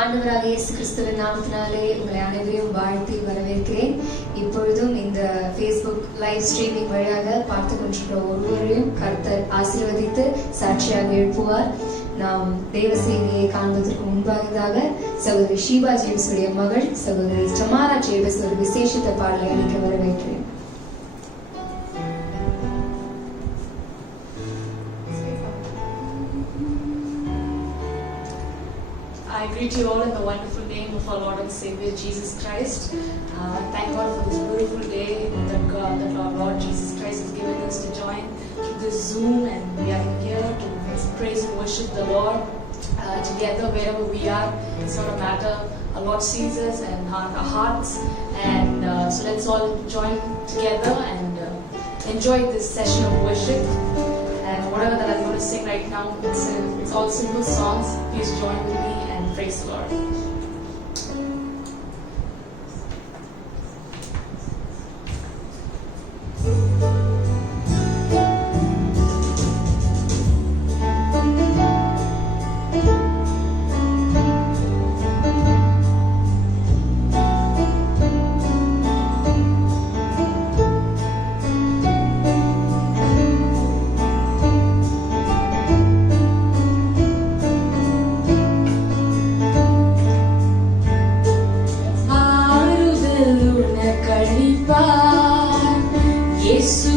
ஆண்டவராக இயேசு கிறிஸ்துவின் நாமத்தினாலே உங்களை அனைவரையும் வாழ்த்தி வரவேற்கிறேன். இப்பொழுதும் இந்த ஃபேஸ்புக் லைவ் ஸ்ட்ரீமிங் வழியாக பார்த்து கொண்டிருக்கிற ஒருவரையும் கர்த்தர் ஆசீர்வதித்து சாட்சியாக எழுப்புவார். நாம் தேவ செய்தியை காண்பதற்கு முன்பாக சகோதரி ஷீபா ஜேம்ஸ் உடைய மகள் சகோதரி டமாரா ஜேம்ஸ் ஒரு விசேஷித்த பாடலை அளிக்க வரவேற்கிறேன். I greet you all in the wonderful name of our Lord and Savior Jesus Christ. Thank God for this beautiful day that our Lord Jesus Christ has given us to join to this Zoom, and we are here to praise and worship the Lord together wherever we are. It's not a matter. Our Lord sees us and our hearts, and so let's all join together and enjoy this session of worship. And whatever that I'm going to sing right now, it's all simple songs. Please join with me and praise the Lord. Yesu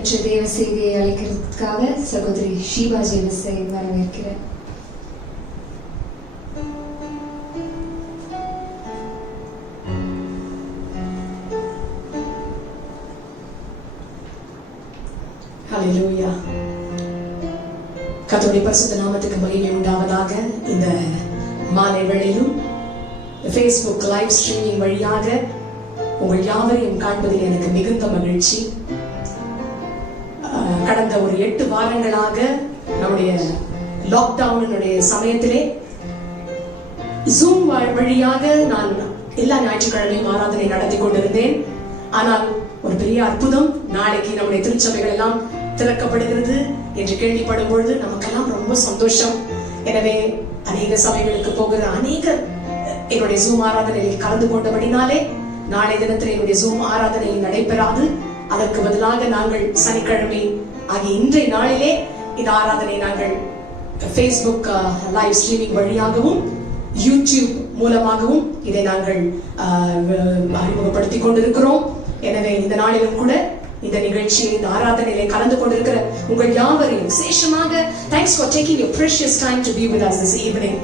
பெற்ற தேவ செய்தியை அளிக்கிறதுக்காக சகோதரி ஷீபா ஜேவிஸை வரவேற்கிறேன். ஹல்லேலூயா. கர்த்தருடைய பரிசுத்த நாமத்துக்கு மகிமை உண்டாவதாக. இந்த மாலை வேளையிலும் Facebook லைவ் ஸ்ட்ரீமிங் வழியாக உங்கள் யாவரையும் காண்பதில் எனக்கு மிகுந்த மகிழ்ச்சி. கடந்த ஒரு 8 வாரங்களாக நம்முடைய லாக்டவுனுடைய சமயத்திலே ஜூம் வழியாக நான் எல்லா ஞாயிற்றுக்கிழமையும் ஆராதனை நடத்தி கொண்டிருந்தேன். ஆனால் ஒரு பெரிய அற்புதம், நாளைக்கு நம்முடைய திருச்சபைகள் எல்லாம் திறக்கப்படுகிறது என்று கேள்விப்படும் பொழுது நமக்கெல்லாம் ரொம்ப சந்தோஷம். எனவே அநேக சபைகளுக்கு போகிற அநேக என்னுடைய ஜூம் ஆராதனையில் கலந்து கொண்டபடினாலே நாளை தினத்தில் என்னுடைய ஜூம் ஆராதனை நடைபெறாது. அதற்கு பதிலாக நாங்கள் சனிக்கிழமை ஆகிய இன்றைய நாளிலே இந்த ஆராதனை நாங்கள் Facebook லைவ் ஸ்ட்ரீமிங் வழியாகவும் யூடியூப் மூலமாகவும் இதை நாங்கள் அறிமுகப்படுத்திக் கொண்டிருக்கிறோம். எனவே இந்த நாளிலும் கூட இந்த நிகழ்ச்சியை, இந்த ஆராதனையிலே கலந்து கொண்டிருக்கிற உங்கள் யாவரையும் விசேஷமாக thanks for taking your precious time to be with us this evening.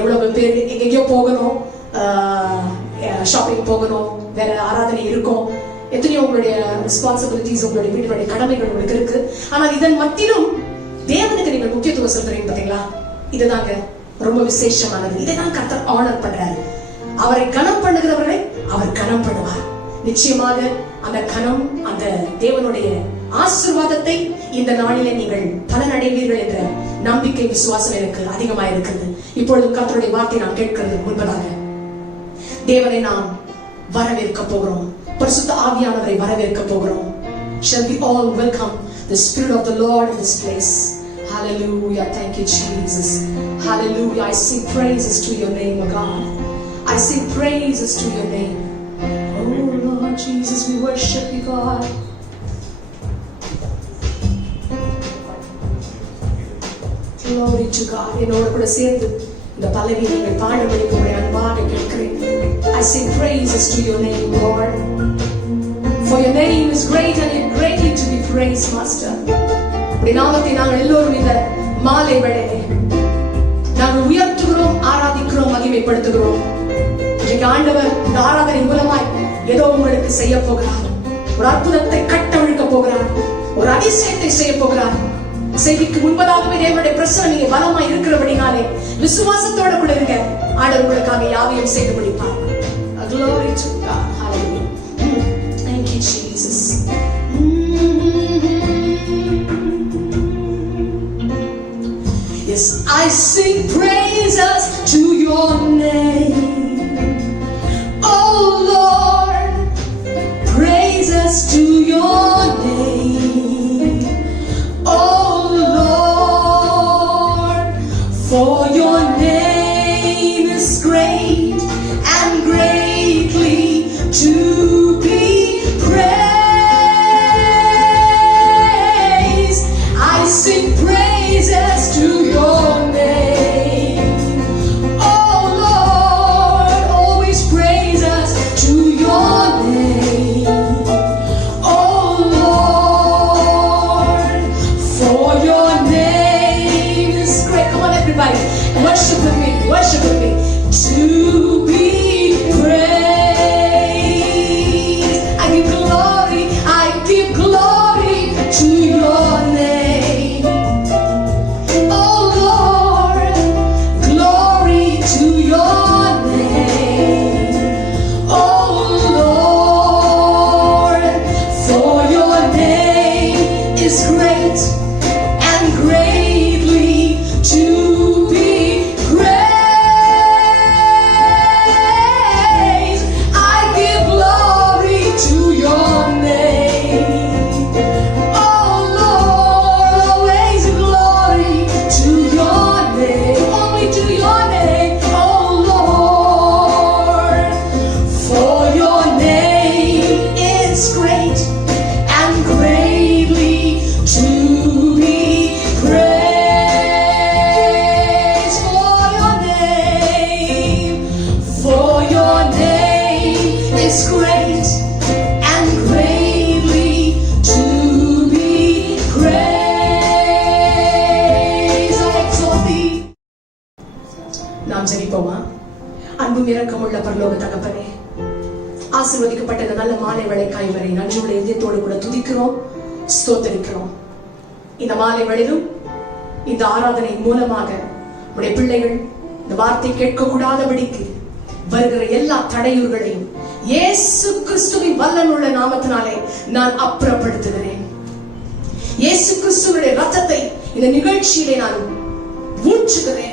எவ்வளவு பேர் எங்கெங்கயோ போகணும், ஷாப்பிங் போகணும், வேற ஆராதனை இருக்கும், எத்தனையோ உங்களுடைய ரெஸ்பான்சிபிலிட்டிஸ், உங்களுடைய வீட்டுடைய கடமைகள் உங்களுக்கு இருக்கு. ஆனால் இதன் மத்தியிலும் தேவனுக்கு நீங்கள் முக்கியத்துவம் செலுத்துறீங்க பாத்தீங்களா? இதுதாங்க ரொம்ப விசேஷமானது. இதை தான் கர்த்தர் ஆனர் பண்றாரு. அவரை கனம் பண்ணுகிறவர்களை அவர் கனம் பண்ணுவார். நிச்சயமாக அந்த கனம், அந்த தேவனுடைய ஆசீர்வாதத்தை இந்த நாளிலே நீங்கள் பலனடைவீர்கள் என்ற நம்பிக்கை, விசுவாசம் எனக்கு அதிகமாக இருக்கிறது. இப்பொழுது கர்த்தருடைய வார்த்தை நாம் கேட்கிறது முன்பதாக தேவனை நாம் வரவேற்க போகிறோம். பரிசுத்த ஆவியானவரை வரவேற்க போகிறோம். Shall we all welcome the Spirit of the Lord in this place? Hallelujah. Thank you, Jesus. Hallelujah. I sing praises to your name, O God. I sing praises to your name. Oh Lord Jesus, we worship you, God. Glory to God. என்னோடு கூட சேர்ந்து இந்த பல்லவியை பாடும்படி உங்களை அன்பாக கேட்கிறேன். I sing praises to your name, Lord. For your name is great and greatly to be praised, Master. உடைய நாமத்தை நாங்கள் எல்லோரும் இந்த மாலை வேளையிலே நாங்கள் உயர்த்துகிறோம், ஆராதிக்கிறோம், மகிமைப்படுத்துகிறோம். இன்றைக்கு ஆண்டவர் இந்த ஆராதனை மூலமாய் ஏதோ உங்களுக்கு செய்ய போகிறார். ஒரு அற்புதத்தை கட்டவிழ்க்க போகிறார். ஒரு அதிசயத்தை செய்ய போகிறார். செய்திக்கு முன்பதாகவே தேவனுடைய பிரசன்னம் இங்கே பலமாய் இருக்கிறபடினாலே விசுவாசத்தோட கூட இருக்க ஆண்டவர் உங்களுக்காக யாவையும் செய்து முடிப்பார். Glory to God. Hallelujah. Thank you, Jesus. Yes, I sing praises to your name. Oh Lord, praises to your name. Oh Lord, for your name is great and greatly to be praised. I sing praises to your name. Oh Lord, always praises to your name. Oh Lord, for your name is great. Come on everybody, worship with me, worship with me. To be praised. I give glory to your name. Oh Lord, glory to your name. Oh Lord, for your name is great and greatly to be praised. நாம் ஜெபிப்போமா? அன்பும் இரக்கமுள்ள பரலோக தகப்பனே, ஆசீர்வதிக்கப்பட்ட இந்த நல்ல மாலை வேளைக்காய் வரை நன்றியுள்ள இதயத்தோடு கூட துதிக்கிறோம், ஸ்தோத்திரிக்கிறோம். இந்த மாலை வேளையிலும் இந்த ஆராதனை மூலமாக உடைய பிள்ளைகள் இந்த வார்த்தை கேட்கக்கூடாதபடிக்கு வருகிற எல்லா தடையூர்களையும் இயேசு கிறிஸ்துவின் வல்லமையுள்ள நாமத்தினாலே நான் அப்புறப்படுத்துகிறேன். இயேசு கிறிஸ்துவினுடைய ரத்தத்தை இந்த நிகழ்ச்சியிலே நான் ஊற்றுகிறேன்.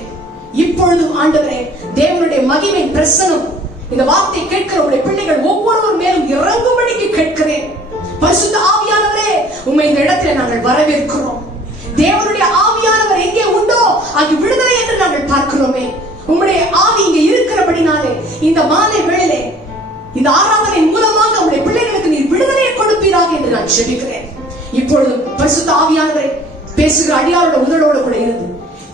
இப்பொழுதும் ஆண்டவரே, தேவனுடைய மகிமை பிரசனம் இந்த வார்த்தை கேட்கிற உடைய பிள்ளைகள் ஒவ்வொருவர் மேலும் இறங்கும்படிக்கு கேட்கிறேன். பரிசுத்த ஆவியானவரே, உம்மை இந்த இடத்துல நாங்கள் வரவேற்கிறோம். தேவனுடைய ஆவியானவர் எங்கே உண்டோ அங்கு விடுதலை என்று நாங்கள் பார்க்கிறோமே. உம்முடைய ஆவி இங்கே இருக்கிறபடினாலே இந்த மாலை வேளையிலே இந்த ஆராதனை மூலமாக உம்முடைய பிள்ளைகளுக்கு நீர் விடுதலையை கொடுப்பீராக என்று நான் ஜெபிக்கிறேன். இப்பொழுது பரிசுத்த ஆவியானவரே, பேசுகிற அடியாரோட உதடோடு கூட இருந்து,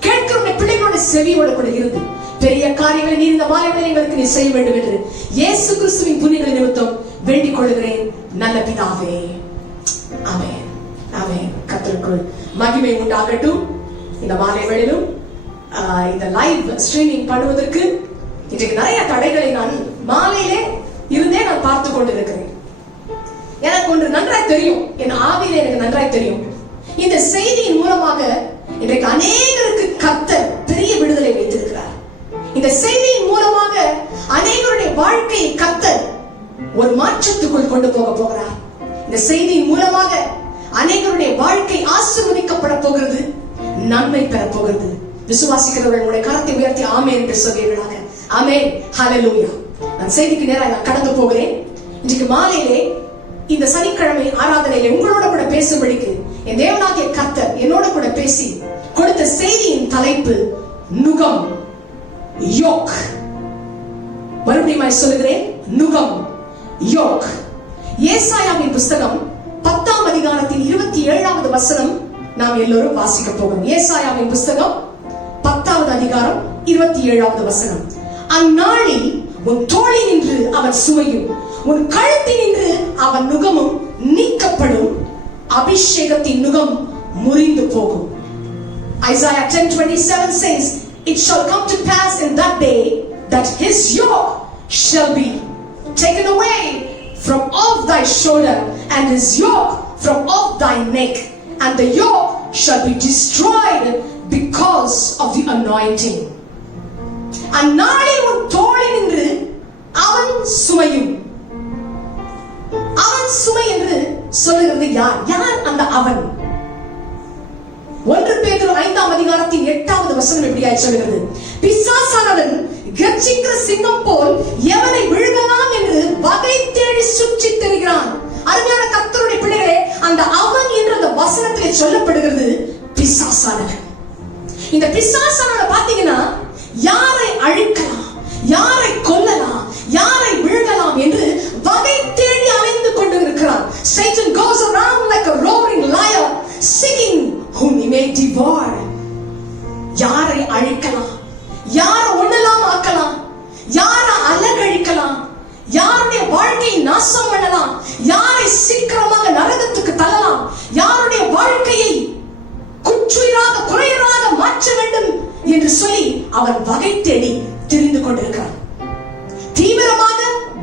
கேட்கிற பிள்ளைகளோட செவியோடு கூட இருந்து, பெரிய காரியங்களை நீர் இந்த மாலை வேளையிலே எங்களுக்கு நீ செய்ய வேண்டும் என்று இயேசு கிறிஸ்துவின் புண்ணியங்கள் நிமித்தம் வேண்டிக் கொள்கிறேன் நல்ல பிதாவே. ஆமென், ஆமென். கர்த்தருக்குள் மகிமை உண்டாகட்டும். இந்த மாலை வேளையிலும் இந்த லைவ் ஸ்ட்ரீமிங் பண்ணுவதற்கு இன்றைக்கு நிறைய தடைகளை நான் மாலையிலே இருந்தே நான் பார்த்து கொண்டிருக்கிறேன். எனக்கு ஒன்று நன்றாய் தெரியும், என் ஆவியிலே எனக்கு நன்றாய் தெரியும், இந்த செய்தியின் மூலமாக இன்றைக்கு அநேகருக்கு கர்த்தர் பெரிய விடுதலை வைத்திருக்கிறார். இந்த செய்தியின் மூலமாக அநேகருடைய வாழ்க்கையை கர்த்தர் ஒரு மாற்றத்துக்குள் கொண்டு போக போகிறார். இந்த செய்தியின் மூலமாக அநேகருடைய வாழ்க்கை ஆசீர்வதிக்கப்பட போகிறது, நன்மை பெற போகிறது. விசுவாசிக்கிறவர்களுடைய கரத்தை உயர்த்தி ஆமென் என்று சொல்வீர்களாக. ஆமென், ஹல்லேலூயா. நான் செய்திக்கு நேராக நான் கடந்து போகிறேன். இன்றைக்கு மாலையிலே இந்த சனிக்கிழமை ஆராதனையிலே உங்களோட கூட பேசும்படிக்கு என் தேவனாகிய கர்த்தர் என்னோட கூட பேசி கொடுத்த செய்தியின் தலைப்பு நுகம், யோக். மறுபடியும் சொல்லுகிறேன், நுகம், யோக். ஏசாயாவின் புஸ்தகம் 10ஆம் அதிகாரத்தின் 27வது வசனம் நாம் எல்லோரும் வாசிக்க போகிறோம். ஏசாயாவின் புஸ்தகம் 10வது அதிகாரம் 27வது வசனம். அந்நாளில் உன் தோளில் நின்று அவன் சுமையும் உன் கழுத்தில் நின்று அவன் நுகமும் நீக்கப்படும், அபிஷேகத்தின் நுகம் முறிந்து போகும். Isaiah 10:27 says, it shall come to pass in that day that his yoke shall be taken away from off thy shoulder and his yoke from off thy neck, and the yoke shall be destroyed because of the anointing. அந்நாளில் உன் தோளில் நின்று அவன் சுமையும். அவன் சுமை என்று சொல்லுகிறது யார்? யார் அந்த அவன்? 1 பேதுரு 5ஆம் அதிகாரத்தின் 8வது வசனம் இப்படியாய் சொல்லுகிறது, பிசாசானவன் கர்ஜிக்கிற சிங்கம் போல் எவனை விழுங்கலாம் என்று வகை தேடி சுற்றி திரிகிறான். அருமையான கர்த்தருடைய பிள்ளைகளே, அந்த அவன் என்ற அந்த வசனத்திலே சொல்லப்படுகிறது பிசாசானவன். இந்த பிசாசானவன் பாத்தீங்கன்னா யாரை அழிக்கலாம், யாரை கொல்லலாம், யாரை விழுங்கலாம் என்று வகை தேடி அலைந்து கொண்டு இருக்கிறான். Satan goes around like a roaring lion seeking whom he may devour. யாரை அழிக்கலாம், யாரை ஒண்ணலாம் ஆக்கலாம், யாரை அலங்கழிக்கலாம், யாருடைய வாழ்க்கையை நாசம் பண்ணலாம், யாரை சீக்கிரமாக நரகத்துக்கு தள்ளலாம், யாருடைய வாழ்க்கையை குற்றுயிராக குறையராக மாற்ற வேண்டும் என்று சொல்லி அவன் வகை தேடி திரிந்து கொண்டிருக்கிறான். தீவிரமாக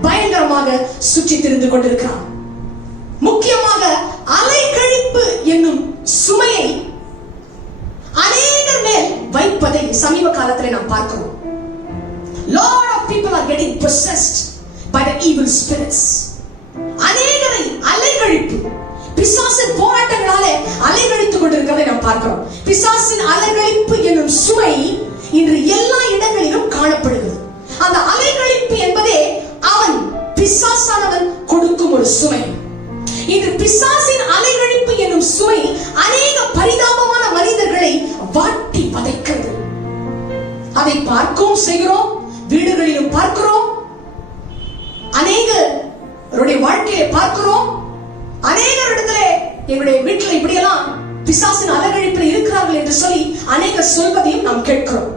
பயங்கரமாக சுற்றி திரிந்து கொண்டிருக்கிறான். முக்கியமாக அலைக்கழிப்பு என்னும் சுமையை அநேகர் மேல் வைப்பதை சமீப காலத்தில் நாம் பார்க்கிறோம். Lot of people are getting possessed by the evil spirits. அநேகரை அலைக்கழிப்பு, பிசாசின் போராட்டங்களாலே அலைக்கழித்துக் கொண்டிருக்கிறதை நாம் பார்க்கிறோம். பிசாசின் அலைக்கழிப்பு என்னும் சுமை இன்று எல்லா இடங்களிலும் காணப்படுகிறது. அந்த அலைக்கழிப்பு என்பதே அவன் பிசாசானவன் கொடுக்கும் ஒரு சுமை. இன்று பிசாசின் அலைக்கழிப்பு என்னும் சுமை அநேக பரிதாபமான மனிதர்களை வாட்டி வதைக்கிறது. அதை பார்க்கவும் செய்கிறோம், வீடுகளிலும் பார்க்கிறோம், அநேகருடைய வாழ்க்கையை பார்க்கிறோம். அநேகரிடத்திலே எங்களுடைய வீட்டில் இப்படியெல்லாம் பிசாசின் அலைக்கழிப்பில் இருக்கிறார்கள் என்று சொல்லி அநேகர் சொல்வதையும் நாம் கேட்கிறோம்.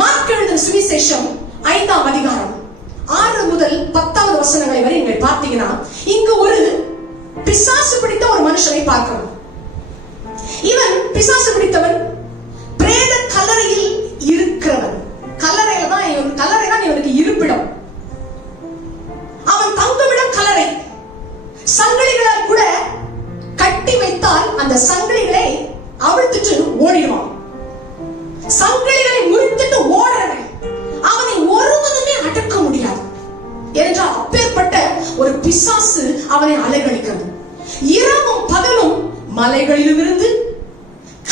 மார்க் எழுதின சுவிசேஷம் 5ஆம் அதிகாரம் 6 முதல் 10வது வசனங்களை வரை நீங்கள் பார்த்தீங்கன்னா இங்கு ஒரு பிசாசு பிடித்த ஒரு மனுஷனை பார்க்கிறோம். இவன் பிசாசு பிடித்தவன், பிரேத கல்லறையில் இருக்கிறவன். கல்லறையில தான் சங்கிலிகளை முறித்துட்டு ஓடுறவன், அவனை ஒருவனுமே அடக்க முடியாது என்றால் அப்பேற்பட்ட ஒரு பிசாசு அவனை அலைகழிக்கிறது. இரவும் பகலும் மலைகளிலுமிருந்து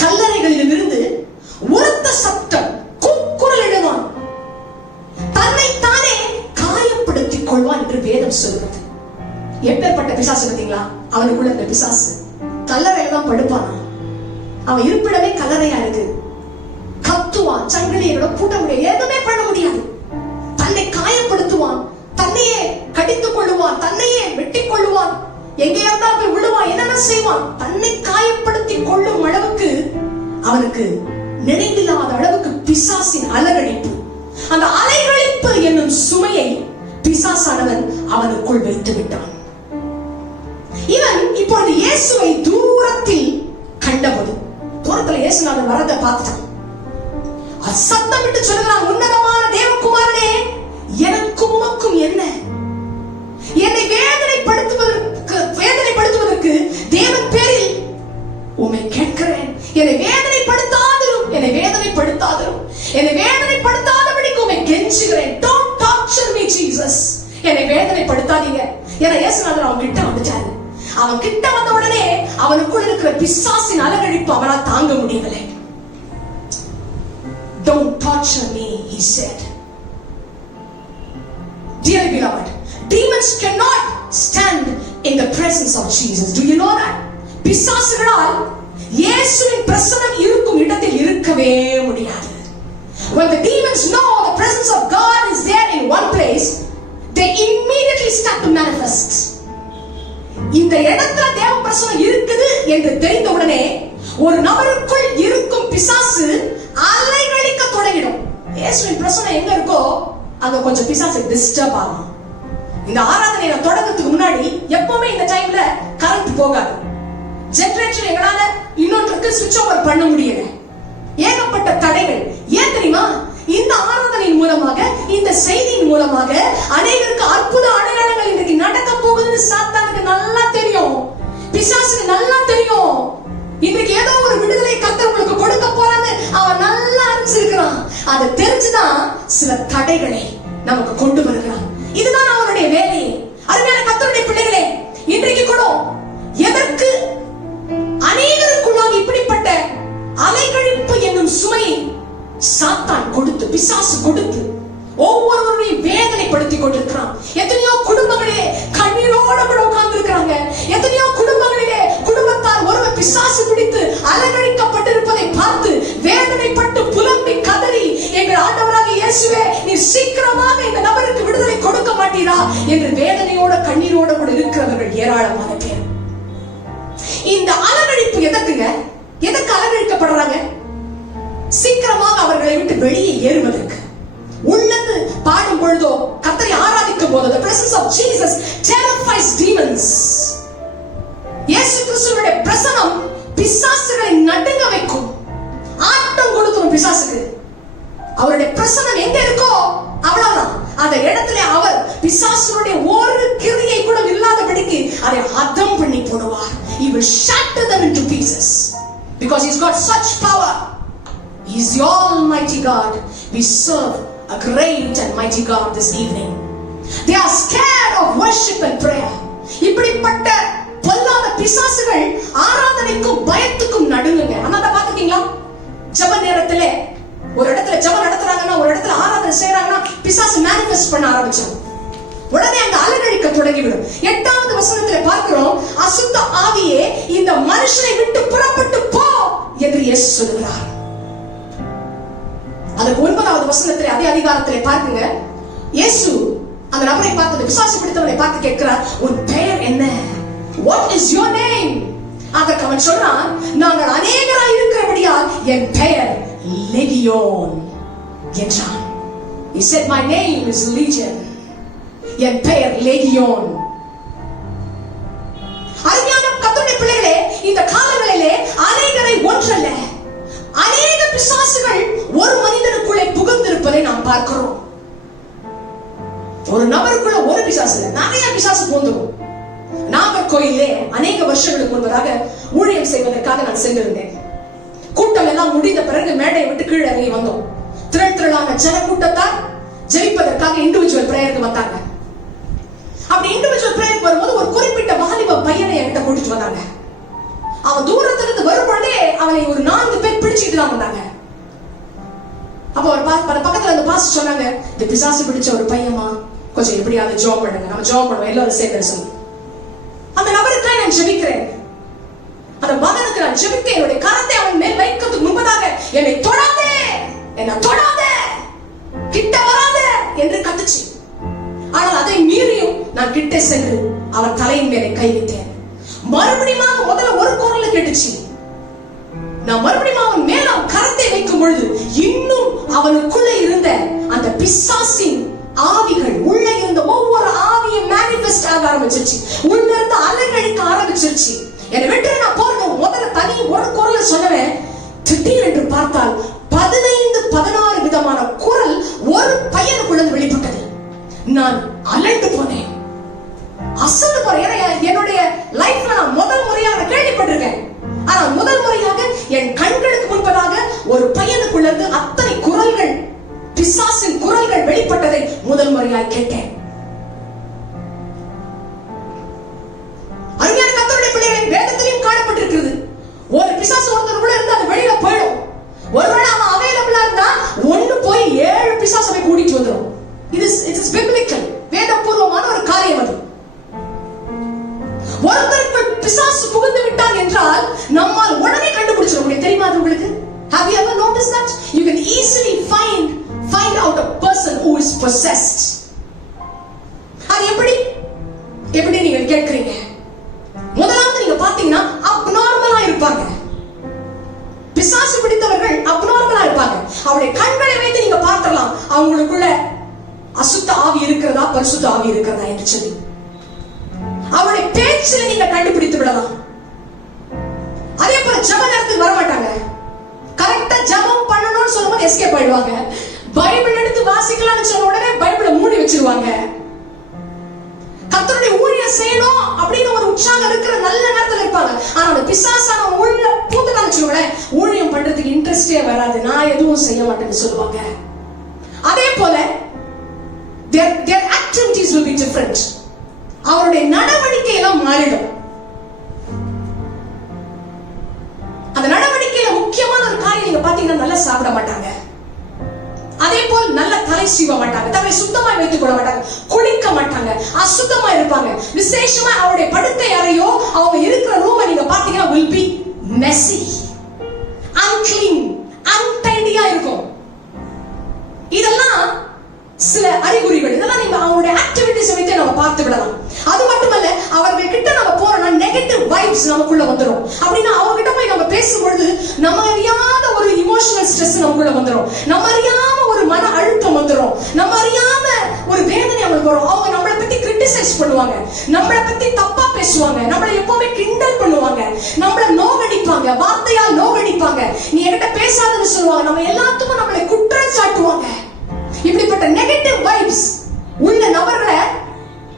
கல்லறைகளிலுமிருந்து உரத்த சத்தம் கூக்குரல் இடுவான், தன்னைத்தானே காயப்படுத்திக் கொள்வான் என்று வேதம் சொல்கிறது. எப்பேற்பட்ட பிசாசு பார்த்தீங்களா? அவனுக்குள்ள இந்த பிசாசு கல்லறையில தான் படுப்பானா. அவன் இருப்பிடமே கல்லறையா இருக்கு. கத்துவான், சங்கிலியோட பூட்ட முடியாது, எதுவுமே பண்ண முடியாது. தன்னை காயப்படுத்துவான், தன்னையே கடித்துக் கொள்ளுவான், தன்னையே வெட்டிக் கொள்ளுவான், எங்கேயாவது போய் விழுவான், என்னென்ன செய்வான். தன்னை காயப்படுத்திக் கொள்ளும் அளவுக்கு அவனுக்கு நினைவில்லாத அளவுக்கு பிசாசின் அலகழிப்பு, அந்த அலைகழிப்பு என்னும் சுமையை பிசாசானவன் அவனுக்குள் வைத்து விட்டான். இவன் இப்பொழுது இயேசுவை தூரத்தில் கண்டபோது, தூரத்தில் இயேசுநாதன் வரதை பார்த்தான். சத்தமிட்டு சொல்லுகிறான், உன்னதமான தேவகுமாரனே, எனக்கும் உமக்கும் என்ன? என்னை வேதனைப்படுத்துவதற்கு தேவன் பேரில் உம்மை கேட்கிறேன். என்னை வேதனைப்படுத்தாதிரும், என்னை வேதனைப்படுத்தாதிரும், என்னை வேதனைப்படுத்தாதபடிக்கு உம்மை கெஞ்சுகிறேன். Don't torture me, Jesus. என்னை வேதனைப்படுத்தாதீங்க. ஏன்னா இயேசுநாதர் அவன் கிட்ட வந்துட்டாரு. அவன் கிட்ட வந்த உடனே அவனுக்குள் இருக்கிற பிசாசின் அலகழிப்பு அவனால் தாங்க முடியவில்லை. Don't torture me, he said. Dearly beloved, demons cannot stand in the presence of Jesus. Do you know that? பிசாசுகளால் இயேசுவின் பிரசன்னம் இருக்கும் இடத்தில் இருக்கவே முடியாது. When the demons know the presence of God is there in one place, they immediately start to manifest. இந்த இடத்துல தேவ பிரசன்னம் இருக்குது என்று தெரிந்த உடனே ஒரு நபருக்குள் இருக்கும் பிசாசு அலைகழிக்க தொடங்கிடும். இயேசுவின் பிரசன்னம் எங்க இருக்கோ அங்க கொஞ்சம் பிசாசு டிஸ்டர்ப் ஆகும். இந்த ஆராதனை தொடங்கிறதுக்கு முன்னாடி எப்பவுமே இந்த டைம்ல கரண்ட் போகாது. ஜெனரேட்டர் எங்களால இன்னொன்றுக்கு சுவிட்ச் ஓவர் பண்ண முடியல. ஏகப்பட்ட தடைகள். ஏன் தெரியுமா? இந்த ஆராதனையின் மூலமாக, இந்த செய்தியின் மூலமாக அநேகருக்கு அற்புத அடையாளங்கள் இன்றைக்கு நடக்க போகுதுன்னு சாத்தானுக்கு நல்லா தெரியும், பிசாசுக்கு நல்லா தெரியும். இன்றைக்கு ஏதோ ஒரு விடுதலை கர்த்தர் உங்களுக்கு கொடுக்க போறான்னு அவன் நல்லா அறிஞ்சிருக்கிறான். அதை தெரிஞ்சுதான் சில தடைகளை நமக்கு கொண்டு வருகிறான். இதுதான் அவனுடைய வேலை. அருமையான கர்த்தருடைய பிள்ளைகளே, இன்றைக்கு கூட எதற்கு அநேகருக்குள்ளாக இப்படிப்பட்ட அலைகழிப்பு என்னும் சுமையை சாத்தான் கொடுத்து, பிசாசு கொடுத்து ஒவ்வொருவரையும் வேதனைப்படுத்திக் கொண்டிருக்கிறான். எத்தனையோ குடும்பங்களிலே கண்ணீரோட கூட உட்கார்ந்து இருக்கிறாங்க. எத்தனையோ குடும்பங்களிலே குடும்பத்தார் ஒருவர் பிசாசு பிடித்து அலங்கழிக்கப்பட்டிருப்பதை பார்த்து வேதனைப்பட்டு புலம்பி கதறி, எங்கள் ஆண்டவராக இயேசுவே, நீ சீக்கிரமாக இந்த நபருக்கு விடுதலை கொடுக்க மாட்டீரா என்று வேதனையோட கண்ணீரோட கூட இருக்கிறவர்கள் ஏராளமான பேர். இந்த அலங்கழிப்பு எதற்குங்க? எதற்கு அலங்கழிக்கப்படுறாங்க? சீக்கிரமாக அவர்களை விட்டு வெளியே ஏறுவதற்கு. உள்ளது பாடும் பொழுதோ, கர்த்தரை ஆராதிக்கும் போதோ, the presence of Jesus terrifies demons. இயேசு கிறிஸ்துவினுடைய பிரசன்னம் பிசாசுகளை நடுங்க வைக்கும், ஆட்டம் கொடுக்கும். பிசாசுக்கு அவருடைய பிரசன்னம் எங்க இருக்கோ அவ்வளவுதான். அந்த இடத்துல அவர் பிசாசுடைய ஒரு கிரியை கூட இல்லாதபடிக்கு அதை ஹதம் பண்ணி போடுவார். He will shatter them into pieces because he's got such power. He is the Almighty God. We serve a great and mighty God this evening. They are scared of worship and prayer. இப்படிப்பட்ட பொல்லாத பிசாசுகள் ஆராதனைக்கும் பயத்துக்கும் நடுங்குங்க. அண்ணா பாத்துட்டீங்களா? ஜெப நேரத்திலே ஒரு இடத்துல ஜெபம் நடத்துறாங்கன்னா, ஒரு இடத்துல ஆராதனை செய்யறாங்கன்னா பிசாசு மேனிஃபெஸ்ட் பண்ண ஆரம்பிச்சிடும். உடனே அங்க அலங்கழிக்க தொடங்கிவிடும். 8வது வசனத்திலே பார்க்கிறோம், அசுத்த ஆவியே இந்த மனுஷனை விட்டு புறப்பட்டு போ என்று இயேசு சொல்கிறார். அதுக்கு 9வது வசனத்திலே அதே அதிகாரத்திலே பார்க்குங்க, இயேசு அந்த நபரை பார்த்து, பிசாசு பிடித்தவனை பார்த்து கேட்கிறார், உன் பெயர் என்ன? What is your name? அதற்கு அவன் சொல்றான், நாங்கள் அநேகராய் இருக்கிறபடியால் என் பெயர் லெகியோன் என்றான். He said, my name is Legion. என் பெயர் லெகியோன். அருமையான கர்த்தருடைய பிள்ளைகளே, இந்த காலங்களிலே அநேகரை ஒன்றல்ல, அநேக பிசாசுகள் ஒரு மனிதனுக்குள்ளே புகுந்திருப்பதை நாம் பார்க்கிறோம். ஒரு நபருக்குள்ள ஒரு பிசாசு இல்ல, நிறைய பிசாசு புகுந்துரும். நாகர்கோயிலே அநேக வருஷங்களுக்கு முன்பதாக ஊழியம் செய்வதற்காக நான் சென்றிருந்தேன். கூட்டம் எல்லாம் முடிந்த பிறகு மேடையை விட்டு கீழே இறங்கி வந்தோம். திரளான ஜன கூட்டத்தார் ஜெபிப்பதற்காக இண்டிவிஜுவல் பிரேயருக்கு வந்தாங்க. அப்படி இண்டிவிஜுவல் பிரேயருக்கு வரும்போது ஒரு குறிப்பிட்ட வாலிப பையனை என்கிட்ட கூட்டிட்டு வந்தாங்க. அவன் தூரத்துல இருந்து வரும்பொழுதே அவனை ஒரு 4 பேர் பிடிச்சிட்டு தான் வந்தாங்க. அப்போ ஒரு பக்கத்துல அந்த பாஸ்டர் சொன்னாங்க, இந்த பிசாசு பிடிச்ச ஒரு பையமா, கொஞ்சம் எப்படியாவது ஜெபம் பண்ணுங்க. நம்ம ஜெபம் பண்ணுவோம் எல்லாரும் சேர்ந்து சொல்லி. அந்த நபருக்காக நான் ஜெபிக்கிறேன். அந்த மகனுக்கு நான் ஜெபித்தேன். என்னுடைய கரத்தை அவன் மேல் வைக்கிறதுக்கு முன்பதாக என்னை தொடாதே, என்ன தொடாதே, கிட்ட வராதே என்று கத்துச்சு. ஆனால் அதை மீறியும் நான் கிட்ட சென்று அவன் தலையின் மேலே கை வைத்தேன். மறுபடியும் முதல்ல ஒரு குரல் கேட்டுச்சு. நான் மறுபடியும் அவன் மேல கரத்தை வைக்கும் பொழுது இன்னும் அவனுக்குள்ள இருந்த அந்த பிசாசின் ஆவிகள், உள்ள இருந்த ஒவ்வொரு ஆவியும் மேனிஃபெஸ்ட் ஆக ஆரம்பிச்சிருச்சு. உள்ள இருந்து அலைகழிக்க ஆரம்பிச்சிருச்சு. என்னை விட்டு நான் போறேன். முதல்ல தனி ஒரு குரலை சொன்னவன் திடீரென்று பார்த்தால் 15-16 விதமான குரல் ஒரு பையனுக்குள்ள வெளிப்பட்டது. நான் அலண்டு போனேன், அசந்து போறேன். என்னுடைய லைஃப்ல நான் முதல் முறையாக கேள்விப்பட்டிருக்கேன். ஆனா முதல் முறையாக என் கண்களுக்கு முன்பதாக ஒரு பையனுக்குள்ள இருந்து அத்தனை குரல்கள், பிசாசின் குரல்கள் வெளிப்பட்டதை முதல் முறையாக கேட்டேன். அருமையான கர்த்தருடைய பிள்ளைகளின் வேதத்திலும் காணப்பட்டிருக்கிறது. ஒரு பிசாசு ஒருத்தருக்குள்ள இருந்து அது வெளியில போயிடும். ஒருவேளை அவன் அவைலபிளா இருந்தா ஒண்ணு போய் 7 பிசாசை கூட்டிட்டு வந்துடும். இது இட்ஸ் பிப்ளிக்கல், வேதபூர்வமான ஒரு காரியம். அது ஒருத்தருக்கு பிசாசு புகுந்து விட்டான் என்றால் நம்மால் உடனே கண்டுபிடிச்சிட முடியும். தெரியுமா அது உங்களுக்கு? Have you ever noticed that? You can easily find out a person who is possessed. அது எப்படி நீங்க கேட்கிறீங்க? முதலாவது நீங்க பாத்தீங்கன்னா அப்நார்மலா இருப்பாங்க. பிசாசு பிடித்தவர்கள் அப்நார்மலா இருப்பாங்க. அவருடைய கண்களை வைத்து நீங்க பார்க்கலாம் அவங்களுக்குள்ள அசுத்த ஆவி இருக்கிறதா பரிசுத்த ஆவி இருக்கிறதா என்று சொல்லி. அவருடைய பேச்சில் நீங்க கண்டுபிடித்து விடலாம். அதே போல ஜெப நேரத்துக்கு வர மாட்டாங்க. கரெக்டா ஜெபம் பண்ணணும்னு சொல்லும்போது எஸ்கேப் ஆயிடுவாங்க. பைபிள் எடுத்து வாசிக்கலாம்னு சொன்ன உடனே பைபிளை மூடி வச்சிருவாங்க. கர்த்தருடைய ஊழியம் செய்யணும் அப்படின்னு ஒரு உற்சாகம் இருக்கிற நல்ல நேரத்துல இருப்பாங்க. ஆனா அந்த பிசாசான உள்ள பூந்துட்டான்னு வச்சுக்கோங்களேன், ஊழியம் பண்றதுக்கு இன்ட்ரெஸ்டே வராது, நான் எதுவும் செய்ய மாட்டேன்னு சொல்லுவாங்க. அதே போல their activities will be different. அவருடைய நடவடிக்கை எல்லாம் மாறிடும். அந்த நடவடிக்கையில முக்கியமான ஒரு காரியம் நீங்க பாத்தீங்கன்னா நல்லா சாப்பிட மாட்டாங்க. அதே போல் நல்ல தலை சீவ மாட்டாங்க, தங்களை சுத்தமாய் வைத்துக் கொள்ள மாட்டாங்க, குளிக்க மாட்டாங்க, அசுத்தமா இருப்பாங்க. விசேஷமா அவருடைய படுக்கை அறையோ அவங்க இருக்கிற ரூமை நீங்க பாத்தீங்கன்னா will be messy, unclean, untidy இருக்கும். இதெல்லாம் சில அறிகுறிகள். இதெல்லாம் நீங்க அவங்களுடைய ஆக்டிவிட்டிஸ் வைத்து நம்ம பார்த்து விடலாம். அது மட்டுமல்ல, அவர்கள் கிட்ட நம்ம போறோம்னா நெகட்டிவ் வைப்ஸ் நமக்குள்ள வந்துடும். அப்படின்னா அவங்க கிட்ட போய் நம்ம பேசும்பொழுது நம்ம அறியாத ஒரு இமோஷனல் ஸ்ட்ரெஸ் நமக்குள்ள வந்துடும். நம்ம அறியாம ஒரு மன அழுத்தம் வந்துடும். நம்ம அறியாம ஒரு வேதனை அவங்களுக்கு வரும். அவங்க நம்மளை பத்தி கிரிட்டிசைஸ் பண்ணுவாங்க, நம்மளை பத்தி தப்பா பேசுவாங்க, நம்மளை எப்பவுமே கிண்டல் பண்ணுவாங்க, நம்மளை நோகடிப்பாங்க, வார்த்தையால் நோகடிப்பாங்க, நீ என்கிட்ட பேசாதன்னு சொல்லுவாங்க, நம்ம எல்லாத்துக்கும் நம்மளை குற்றம் சாட்டுவாங்க. இப்படிப்பட்ட நெகட்டிவ் வைப்ஸ் உள்ள நபர்களை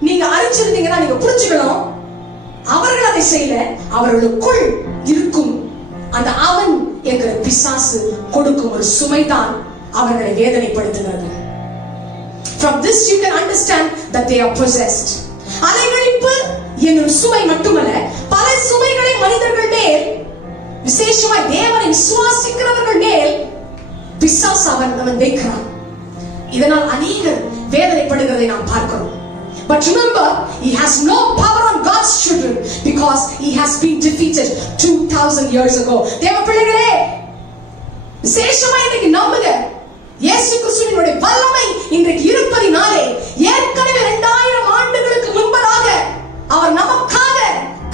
நீங்க அறிஞ்சிருந்தீங்கன்னா நீங்க புரிஞ்சுக்கணும், அவர்கள் அதை செய்யல, அவர்களுக்குள் இருக்கும் அந்த அவன் என்கிற பிசாசு கொடுக்கும் ஒரு சுமைதான் அவர்களை வேதனைப்படுத்துகிறது. From this you can understand that they are possessed. அலைகளிப்பு என்னும் சுமை மட்டுமல்ல, பல சுமைகளை மனிதர்கள் மேல், விசேஷமாய் தேவனை விசுவாசிக்கிறவர்கள் மேல் பிசாசு அவன் வைக்கிறான். இதனால் அநேகர் வேதனைப்படுகிறதை நாம் பார்க்கிறோம். But remember, he has no power on God's children because he has been defeated 2000 years ago. தேவ பிள்ளைகளே, விசேஷமா இன்னைக்கு நம்புங்க, இயேசு கிறிஸ்துவினுடைய வல்லமை இன்றைக்கு இருப்பதினாலே ஏற்கனவே 2000 ஆண்டுகளுக்கு முன்பதாக அவர் நமக்காக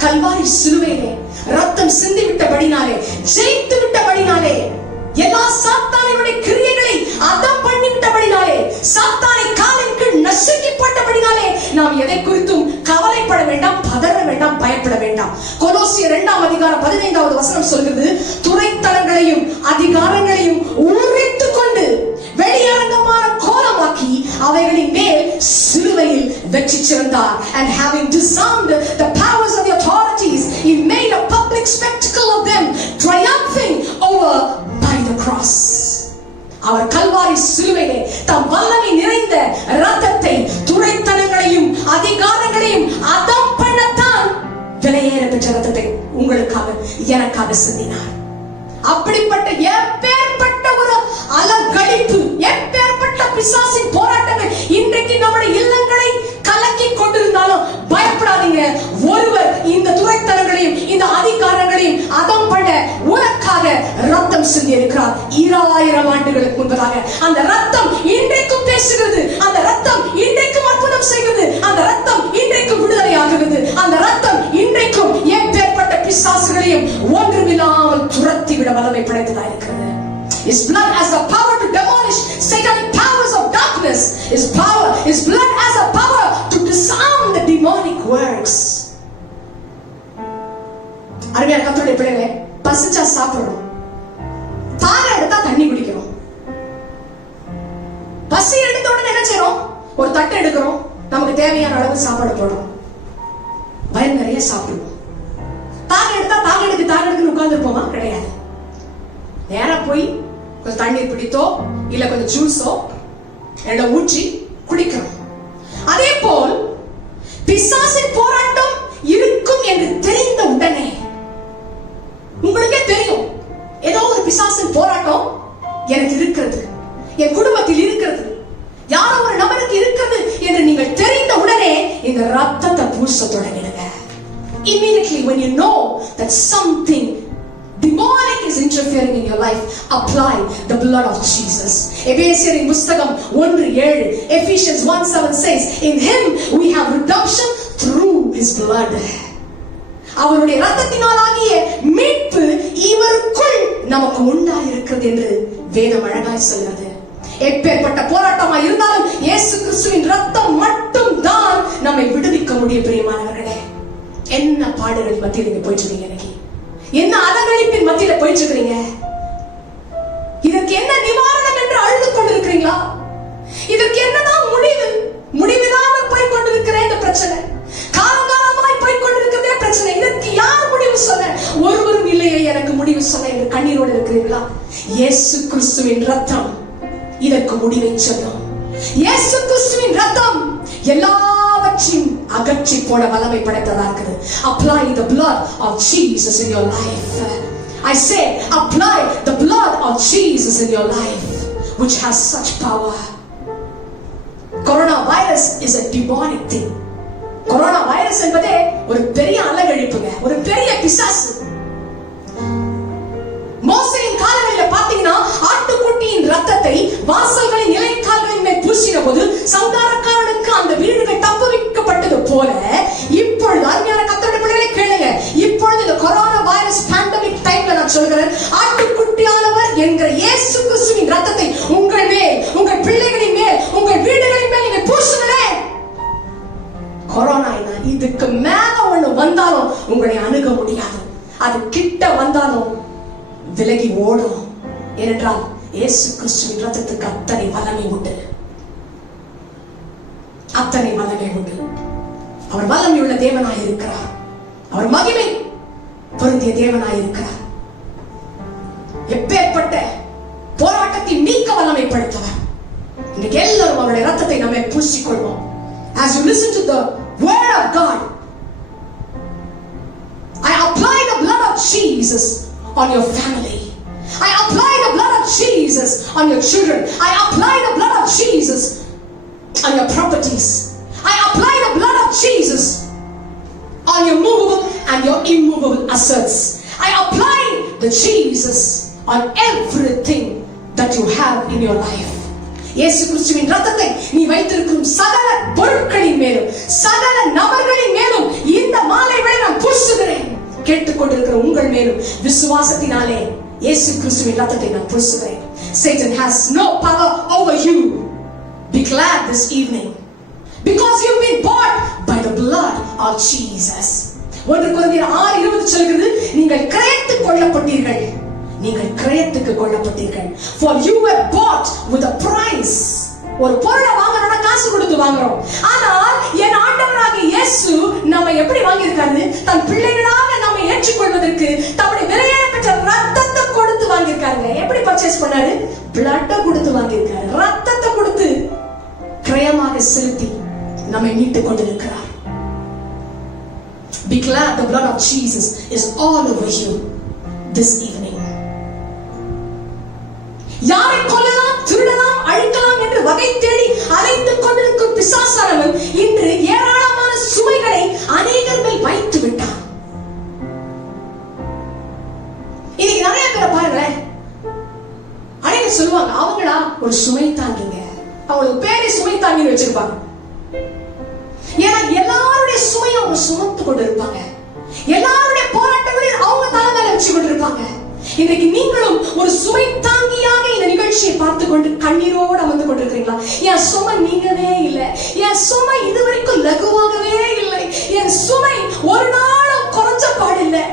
கல்வாரி சிலுவையிலே ரத்தம் சிந்தி விட்டபடினாலே, ஜெயித்து விட்டபடினாலே, எல்லா சாத்தானுடைய கிரியைகளை அதம் பண்ணி விட்டபடினாலே, சாத்தானை காலின் கீழ் நசுக்கி போட்டபடினாலே நாம் எதை குறித்தும் கவலைப்பட வேண்டாம், பதற வேண்டாம், பயப்பட வேண்டாம். கொலோசியர் 2:15 சொல்கிறது, துரைத்தனங்களையும் அதிகாரங்களையும் உரித்துக் கொண்டு வெளியரங்கமான கோலமாக்கி அவைகளின் மேல் சிலுவையில் வெற்றி சிறந்தார். And having disarmed the powers of the authorities, he made a public spectacle of them, triumphing over Kalvari சிலுவையிலே தம் வல்லமை நிறைந்த இரத்தத்தை துரைத்தனங்களையும் அதிகாரங்களையும் அதம் பண்ணத்தான் விலையேற பெற்ற இரத்தத்தை உங்களுக்காக எனக்காக சிந்தினார். அப்படிப்பட்ட எப்பேற்பட்ட ஒரு அலங்கழிப்பு, எப்பேற்பட்ட பிசாசின் போராட்டங்கள் இன்றைக்கு நம்முடைய இல்லங்களை கலக்கி கொண்டிருந்தாலும் பயப்படாதீங்க. ஒருவர் இந்த துரைத்தனங்களையும் இந்த அதிகாரங்களையும் அதம் பண்ண உனக்காக ரத்தம் சிந்தி இருக்கிறார். 2000 ஆண்டுகளுக்கு முன்பதாக அந்த ரத்தம் இன்றைக்கும் பேசுகிறது. அந்த ரத்தம் இன்றைக்கும் அற்புதம் செய்கிறது. அந்த ரத்தம் இன்றைக்கும் விடுதலை ஆகிறது. அந்த ரத்தம் இன்றைக்கும் எப்பேற்பட்ட பிசாசுகளையும் ஒன்றுமில்லாமல் துரத்திவிட வல்லமை படைத்ததாக இருக்கிறது. His blood has the power to demolish satanic powers of darkness. His blood has the power to disarm the demonic works. அருமையான கர்த்தருடைய பிள்ளைகளே, பசிச்சா சாப்பிடுறோம், தாகம் எடுத்தா தண்ணி குடிக்கிறோம். பசி எடுத்த உடனே என்ன செய்றோம்? ஒரு தட்டை எடுக்கிறோம், நமக்கு தேவையான அளவு சாப்பாடு போடுறோம், வயிறு நிறைய சாப்பிடுவோம். தாகம் எடுத்தா தாகம் எடுக்குன்னு உட்கார்ந்து இருப்போமா? கிடையாது. நேரா போய் கொஞ்சம் தண்ணீர் பிடித்தோ இல்ல கொஞ்சம் ஜூஸோ எல்லாம் ஊற்றி குடிக்கிறோம். அதே போல் பிசாசின் போராட்டம் இருக்கும் என்று தெரிந்த உடனே, உங்களுக்கே தெரியும் ஏதோ ஒரு பிசாசின் போராட்டம் எனக்கு இருக்கிறது, என் குடும்பத்தில் இருக்கிறது, யாரோ ஒரு நபருக்கு இருக்கிறது என்று நீங்கள் தெரிந்த உடனே இந்த ரத்தத்தை பூச தொடங்கிடுங்க. Immediately when you know that something demonic is interfering in your life, apply the blood of Jesus. எபேசியரின் புத்தகம் 1:7, Ephesians 1:7 says, in him we have redemption through his blood. அவருடைய இரத்தத்தினாலாகிய மீட்பு இவருக்குள் நமக்கு உண்டாயிருக்கிறது என்று வேதம் அழகாய் சொல்கிறது. எப்பேற்பட்ட போராட்டமா இருந்தாலும் இயேசு கிறிஸ்துவின் இரத்தம் மட்டும் தான் நம்மை விடுவிக்க முடியும். பிரியமானவர்களே, என்ன பாடுகள் மத்தியில் நீங்க போயிட்டு இருக்கீங்க? இன்னைக்கு என்ன அலங்கழிப்பின் மத்தியில போயிட்டு இருக்கீங்க? இதற்கு என்ன நிவாரணம் என்று அழுது கொண்டிருக்கிறீங்களா? இதற்கு என்னதான் முடிவில்லாமல் போய் கொண்டிருக்கிற இந்த பிரச்சனை, காலகாலமாய் போய் கொண்டிருக்கிறதே பிரச்சனை, இதற்கு யார் முடிவு சொல்ல? ஒருவரும் இல்லையே எனக்கு முடிவு சொல்ல என்று கண்ணீரோடு இருக்கிறீர்களா? இயேசு கிறிஸ்துவின் ரத்தம் இதற்கு முடிவை சொல்லும். இயேசு கிறிஸ்துவின் ரத்தம் எல்லாவற்றையும் அகற்றி போட வல்லமை படைத்ததா இருக்குது. Apply the blood of Jesus in your life. I say, apply the blood of Jesus in your life, which has such power. Coronavirus is a demonic thing. Coronavirus என்பதே ஒரு பெரிய அலங்கழிப்புங்க, ஒரு பெரிய பிசாசு. மோசேயின் காலங்களில் பாத்தீங்கன்னா ஆட்டுக்குட்டியின் ரத்தத்தை வாசல்களின் நிலைக்கால்களின் மேல் பூசின போது சங்காரக்காரனுக்கு அந்த வீடுகள் தப்புவிக்கப்பட்டது போல, இப்பொழுது அருமையான கர்த்தருடைய பிள்ளைகளை கேளுங்க, இப்பொழுது இந்த கொரோனா வைரஸ் பேண்டமிக் டைம்ல நான் சொல்கிறேன், ஆட்டுக்குட்டியானவர் என்கிற இயேசு கிறிஸ்துவின் ரத்தத்தை உங்கள் மேல், உங்கள் பிள்ளைகளின் மேல், உங்கள் வீடுகளின் மேல் நீங்க பூசுங்களேன். கொரோனா இதுக்கு மேல ஒண்ணு வந்தாலும் உங்களை அணுக முடியாது. அது கிட்ட வந்தாலும் விலகி ஓடும். ஏனென்றால் இயேசு கிறிஸ்துவின் ரத்தத்துக்கு அத்தனை வல்லமை உண்டு, அத்தனை வல்லமை உண்டு. அவர் வல்லமை உள்ள தேவனாய் இருக்கிறார். அவர் மகிமை பொருந்திய தேவனாய் இருக்கிறார். எப்பேற்பட்ட போராட்டத்தை நீக்க வல்லமைப்படுத்தவர். இன்னைக்கு எல்லாரும் அவருடைய ரத்தத்தை நம்மை பூசிக்கொள்வோம். As you listen to the word of God, I apply the blood of Jesus on your family. I apply the blood of Jesus on your children. I apply the blood of Jesus on your properties. I apply the blood of Jesus on your movable and your immovable assets. I apply the Jesus on everything that you have in your life. இயேசு கிறிஸ்துவின் ரத்தத்தை நீ வைத்திருக்கும் சகல பொருட்களின் மேலும், சகல நபர்களின் மேலும் இந்த மாலை வேளை நான் பூசுகிறேன். கேட்டுக்கொண்டிருக்கிற உங்கள் மேலும் விசுவாசத்தினாலே இயேசு கிறிஸ்துவின் ரத்தத்தை நான் பூசுகிறேன். Satan has no power over you. Be glad this evening because you've been bought by the blood of Jesus. 1 கொரிந்தியர் 6:20 சொல்கிறது, நீங்கள் கிரயத்துக்கு கொள்ளப்பட்டீர்கள், நீங்கள் கிரயத்துக்கு கொள்ளப்பட்டீர்கள். For you were bought with a price. ஒரு பொருளை வாங்கணும்னா காசு கொடுத்து வாங்குறோம். ஆனால் என் ஆண்டவராகிய இயேசு நம்மை எப்படி வாங்கியிருக்காரு? தன் பிள்ளைகளாக நம்மை ஏற்றுக்கொள்வதற்கு தம்முடைய விலையேற பெற்ற ரத்தத்தை கொடுத்து வாங்கியிருக்காரு. வாங்கியிருக்காருங்க. எப்படி பர்ச்சேஸ் பண்ணாரு? பிளட்ட கொடுத்து வாங்கியிருக்காரு. ரத்தத்தை கொடுத்து கிரயமாக செலுத்தி நம்மை மீட்டுக் கொண்டிருக்கிறார். Be glad the blood of Jesus is all over you this evening. யாரை கொல்லலாம், திருடலாம், அழிக்கலாம் என்று வகை தேடி அலைத்துக் கொண்டிருக்கும் பிசாசானவன் இன்று ஏராளமான சுமைகளை அநேகர் மேல் வைத்து விட்டான். இன்னைக்கு நிறைய பேரை பாருங்களேன், அநேகர் சொல்லுவாங்க அவங்களா ஒரு சுமை தாங்கிங்க, அவங்களுக்கு பேரை சுமை தாங்கி வச்சிருப்பாங்க. ஏன்னா எல்லாருடைய சுமையை அவங்க சுமந்து கொண்டு இருப்பாங்க. எல்லாருடைய போராட்டங்களையும் அவங்க தலைமையில வச்சு கொண்டு இருப்பாங்க. இன்றைக்கு நீங்களும் ஒரு சுமை தாங்கியாக இந்த நிகழ்ச்சியை பார்த்து கொண்டு கண்ணீரோடு அமர்ந்து கொண்டிருக்கிறீங்களா? என் சுமை நீங்கவே இல்லை, என் சுமை இதுவரைக்கும் லகுவாகவே இல்லை, என் சுமை ஒரு நாளும் குறைஞ்ச பாடில்லை,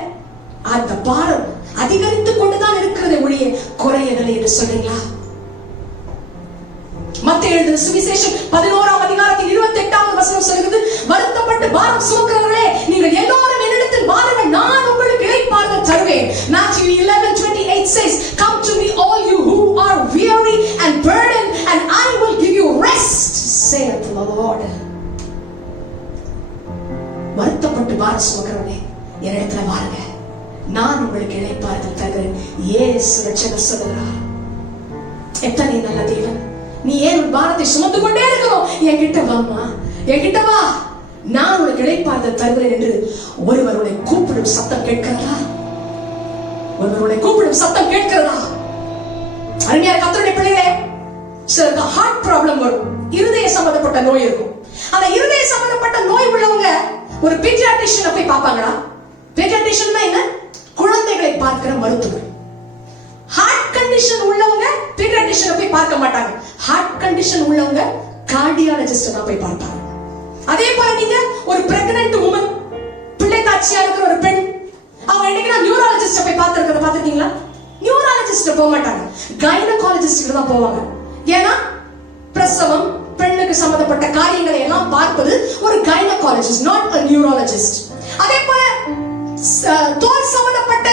அந்த பாரம் அதிகரித்துக் கொண்டுதான் இருக்கிறது ஒழிய குறையவில்லை என்று சொல்றீங்களா? மத்தேயு எழுதின சுவிசேஷம் 11ஆம் அதிகாரத்தின் 28வது வசனம் சொல்கிறது, வருத்தப்பட்டு பாரம் சுமக்கிறவர்களே நீங்கள் எல்லோரும் என்னிடத்தில் வாருங்கள், நான் உங்களுக்கு இளைப்பாறுதல் தருவேன். Matthew 11:28 says, come to me all you who are weary and burdened and I will give you rest, saith the Lord. வருத்தப்பட்டு பாரம் சுமக்கிறவர்களே என்னிடத்தில் வாருங்க, நான் உங்களுக்கு இளைப்பாறுதல் தருகிறேன். இயேசு ரட்சகர் சொல்கிறார். எத்தனை நல்ல தேவன்! நீ ஏன் பாரத்தை சுமந்து கொண்டே இருக்கணும்? என்கிட்ட வாமா, என்கிட்ட வா, நான் உனக்கு இளைப்பாறுதல் தருகிறேன் என்று ஒருவருடைய கூப்பிடும் சத்தம் கேட்கிறதா? ஒருவருடைய கூப்பிடும் சத்தம் கேட்கிறதா? அருமையான கர்த்தருடைய பிள்ளைகளே, சிலருக்கு ஹார்ட் ப்ராப்ளம் வரும், இருதய சம்பந்தப்பட்ட நோய் இருக்கும். அந்த இருதய சம்பந்தப்பட்ட நோய் உள்ளவங்க ஒரு பீடியாட்ரிஷியனை போய் பார்ப்பாங்களா? பீடியாட்ரிஷியன் என்ன? குழந்தைகளை பார்க்கிற மருத்துவர். ஹார்ட் கண்டிஷன் உள்ளவங்க பீடியாட்ரிஷியனை போய் பார்க்க மாட்டாங்க. ஹார்ட் கண்டிஷன் உள்ளவங்க கார்டியாலஜிஸ்ட் தான் போய் பார்ப்பாங்க. அதே போல நீங்க ஒரு பிரெக்னன்ட் உமன், பிள்ளை தாட்சியா இருக்கிற ஒரு பெண், அவங்க என்னைக்கு நியூராலஜிஸ்ட போய் பார்த்திருக்கிறத பாத்துட்டீங்களா? நியூராலஜிஸ்ட் போக மாட்டாங்க, கைனகாலஜிஸ்ட் தான் போவாங்க. ஏன்னா பிரசவம், பெண்ணுக்கு சம்பந்தப்பட்ட காரியங்களை எல்லாம் பார்ப்பது ஒரு கைனகாலஜிஸ்ட், நாட் a நியூராலஜிஸ்ட். அதே போல தோல் சம்பந்தப்பட்ட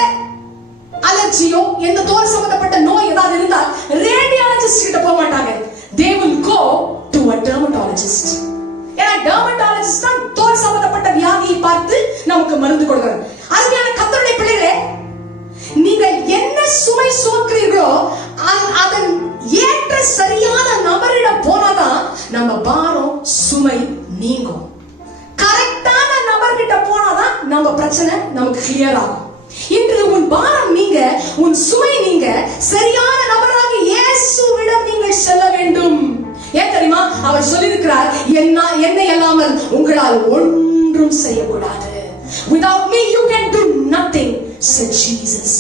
அலர்ஜியோ, எந்த தோல் சம்பந்தப்பட்ட நோய் ஏதாவது இருந்தால் ரேடியாலஜிஸ்ட் கிட்ட போக மாட்டாங்க. they will go to a dermatologist. ஏன்னா dermatologist தான் தோல் சம்பந்தப்பட்ட வியாதியை பார்த்து நமக்கு மருந்து கொடுக்கிறார். அருமையான கர்த்தருடைய பிள்ளைகளே, நீங்கள் என்ன சுமை சுமக்கிறீர்களோ அதன் ஏற்ற சரியான நபரிடம் போனாதான் நம்ம பாரம் சுமை நீங்கும். கரெக்டான நபர்கிட்ட போனாதான் நம்ம பிரச்சனை நமக்கு கிளியர் ஆகும். இன்று உன் பாரம் நீங்க, உன் சுமை நீங்க, சரியான நபராக இயேசுவிடம் நீங்கள் செல்ல வேண்டும். ஏன் தெரியுமா? அவர் சொல்லியிருக்கிறார், என்னை அல்லாமல் உங்களால் ஒன்றும் செய்யக்கூடாது. Without me you can do nothing, said Jesus.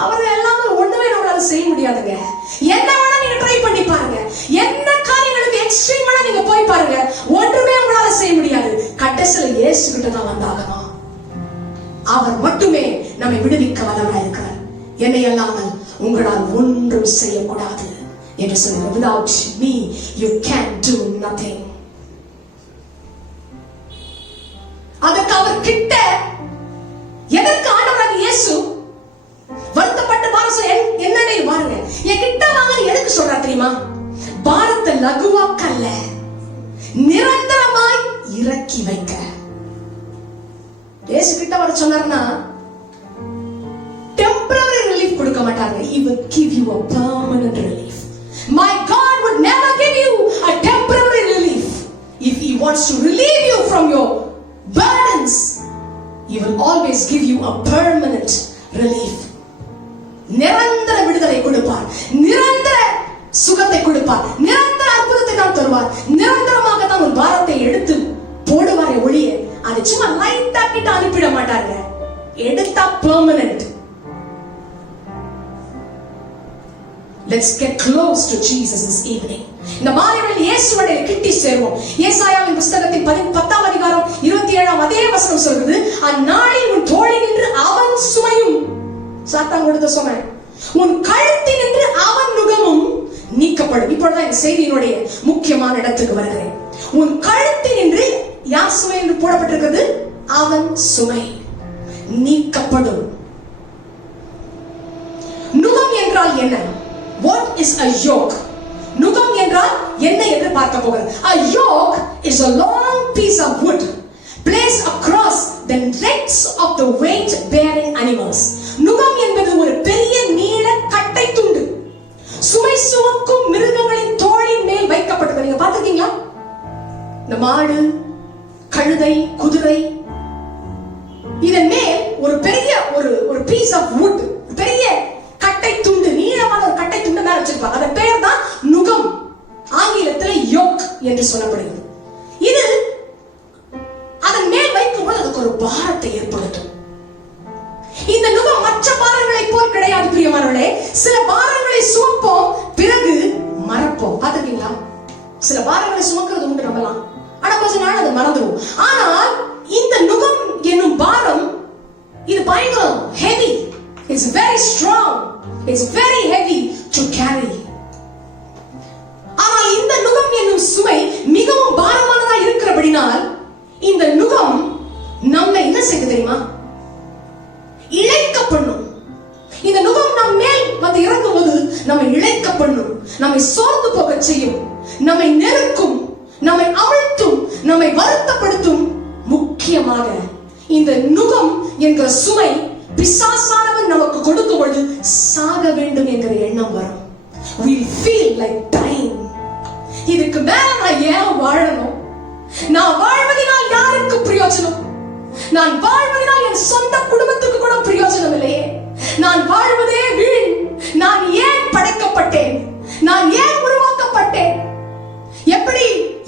அவர் அல்லாமல் ஒண்ணுமே நம்மளால செய்ய முடியாதுங்க. என்ன வேணா நீங்க ட்ரை பண்ணி பாருங்க, என்ன காரியங்களுக்கு எக்ஸ்ட்ரீம் வேணா நீங்க போய் பாருங்க, ஒன்றுமே உங்களால செய்ய முடியாது. கடைசியில இயேசு கிட்ட தான் வந்தாகணும். அவர் மட்டுமே நம்மை விடுவிக்க வல்லவராய் இருக்கிறார். என்னை அல்லாமல் உங்களால் ஒன்றும் செய்யக்கூடாது என்று சொல்லுங்க. Without me you can do nothing. அதற்கு அவர் கிட்ட எதற்கு ஆண்டவராகிய இயேசு வருத்தப்பட்ட பாரம் என்னடே பாருங்க, என் கிட்ட வாங்க எதுக்கு சொல்றா தெரியுமா? பாரத்தை லகுவாக்கல்ல, நிரந்தரமாய் இறக்கி வைக்க. இயேசு கிட்ட வர சொன்னார்னா temporary relief கொடுக்க மாட்டாங்க. He will give you a permanent relief. My God would never give you a temporary relief. If He wants to relieve you from your burdens, He will always give you a permanent relief. நிரந்தர விடுதலை கொடுப்பார், நிரந்தர சுகத்தை கொடுப்பார், நிரந்தர அற்புதத்தை தான் தருவார். நிரந்தரமாக தான் ஒரு பாரத்தை எடுத்து போடுவாரே ஒழிய அது சும்மா லைட்டா கிட்ட அனுப்பிட மாட்டாங்க. எடுத்தா permanent. Let's get close to Jesus this evening. இந்த மாலையில் இயேசுவோட கிட்டி சேருவோம். ஏசாயாவின் புத்தகத்தின் 10ஆம் அதிகாரம் 27ஆம் அதே வசனம் சொல்கிறது, அந்நாளில் உன் தோளில் நின்று அவன் சுமையும், சாத்தான் கொடுத்த சுமை, உன் கழுத்தில் நின்று அவன் நுகமும் நீக்கப்படும். இப்பொழுதுதான் இந்த செய்தியினுடைய முக்கியமான இடத்துக்கு வருகிறேன். உன் கழுத்தில் நின்று யார் சுமை என்று போடப்பட்டிருக்கிறது? அவன் சுமை நீக்கப்படும். என்றால் என்ன? What is a yoke? நுகம் என்றால் என்ன என்று பார்க்க போகிறோம். A yoke is a long piece of wood placed across the necks of the weight bearing animals. நுகம் என்பது ஒரு பெரிய நீள கட்டை துண்டு சுமை சுமக்கும் மிருகங்களின் தோளின் மேல் வைக்கப்பட்டது. நீங்க பார்த்திருக்கீங்களா? இந்த மாடு, கழுதை, குதிரை, இதன் மேல் ஒரு பெரிய ஒரு பீஸ் ஆஃப் வுட், பெரிய கட்டை துண்டு, நீளமான ஒரு கட்டை துண்டு மேல வச்சிருப்பாங்க. அதன் பெயர் தான் நுகம். ஆங்கிலத்தில் யோக் என்று சொல்லப்படுகிறது. இது அதன் மேல் வைக்கும்போது அதுக்கு ஒரு பாரத்தை ஏற்படுத்தும். இந்த நுகம் மற்ற பாரங்களை போல் கிடையாது பிரியமானவர்களே. சில பாரங்களை சுமப்போம், பிறகு மறப்போம். பார்த்திருக்கீங்களா? சில பாரங்களை சுமக்கிறது உண்டு நம்பலாம், ஆனா கொஞ்ச நாள் அது மறந்துடும். ஆனால் இந்த நுகம் என்னும் பாரம் இது பயங்கரம், heavy. It's very strong. It's very heavy to carry. ஆனால் இந்த நுகம் என்னும் சுமை மிகவும் பாரமானதா இருக்கிறபடினால் இந்த நுகம் நம்மை என்ன செய்து தெரியுமா? இழைக்க பண்ணும். இந்த நுகம் நம் மேல் வந்து இறங்கும் போது நம்மை இழைக்க பண்ணும், நம்மை சோர்ந்து போக செய்யும், நம்மை நெருக்கும், நம்மை அழுத்தும், நம்மை வருத்தப்படுத்தும். முக்கியமாக இந்த நுகம் என்கிற சுமை பிசாசானவன் நமக்கு கொடுக்கும் பொழுது சாக வேண்டும் என்கிற எண்ணம் வரும். We feel like dying. இதுக்கு மேல நான் ஏன் வாழணும்? நான் வாழ்வதனால் யாருக்கு பிரயோஜனம்? நான் வாழ்வதனால் என் சொந்த குடும்பத்துக்கு கூட பிரயோஜனம் இல்லையே. நான் வாழ்வதே வீண். நான் ஏன் படைக்கப்பட்டேன்? நான் ஏன் உருவாக்கப்பட்டேன்? எப்படி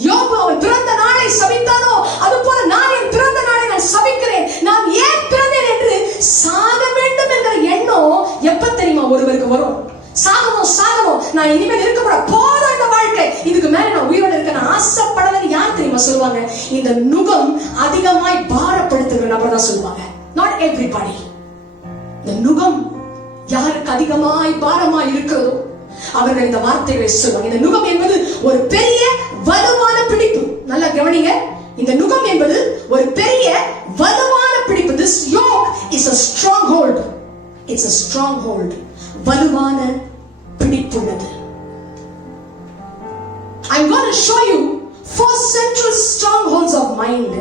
யோபு அவன் பிறந்த நாளை சபித்தானோ அதுபோல நான் என் பிறந்த நாளை நான் சபிக்கிறேன். நான் ஏன் பிறந்தேன் என்று சாக வேண்டும் என்கிற எண்ணம் எப்ப தெரியுமா ஒருவருக்கு வரும்? சாகணும், நான் இனிமேல் இருக்கப்பட போதும் இந்த வாழ்க்கை, இதுக்கு மேல நான் உயிரோடு இருக்க நான் ஆசைப்படலன்னு யார் தெரியுமா சொல்லுவாங்க? இந்த நுகம் அதிகமாய் பாரப்படுத்துகிற நபர் தான் சொல்லுவாங்க. Not everybody. இந்த நுகம் யாருக்கு அதிகமாய் பாரமாய் இருக்கிறதோ அவர்கள் இந்த வார்த்தைகளை சொல்லுவாங்க. இந்த நுகம் என்பது ஒரு பெரிய வலுவான பிடிப்பு. நல்லா கவனிங்க, இந்த நுகம் என்பது ஒரு பெரிய வலுவான பிடிப்பு. This yoke is a stronghold. It's a stronghold. வலுவான பிடிப்புள்ளது. I'm going to show you 4 central strongholds of mind.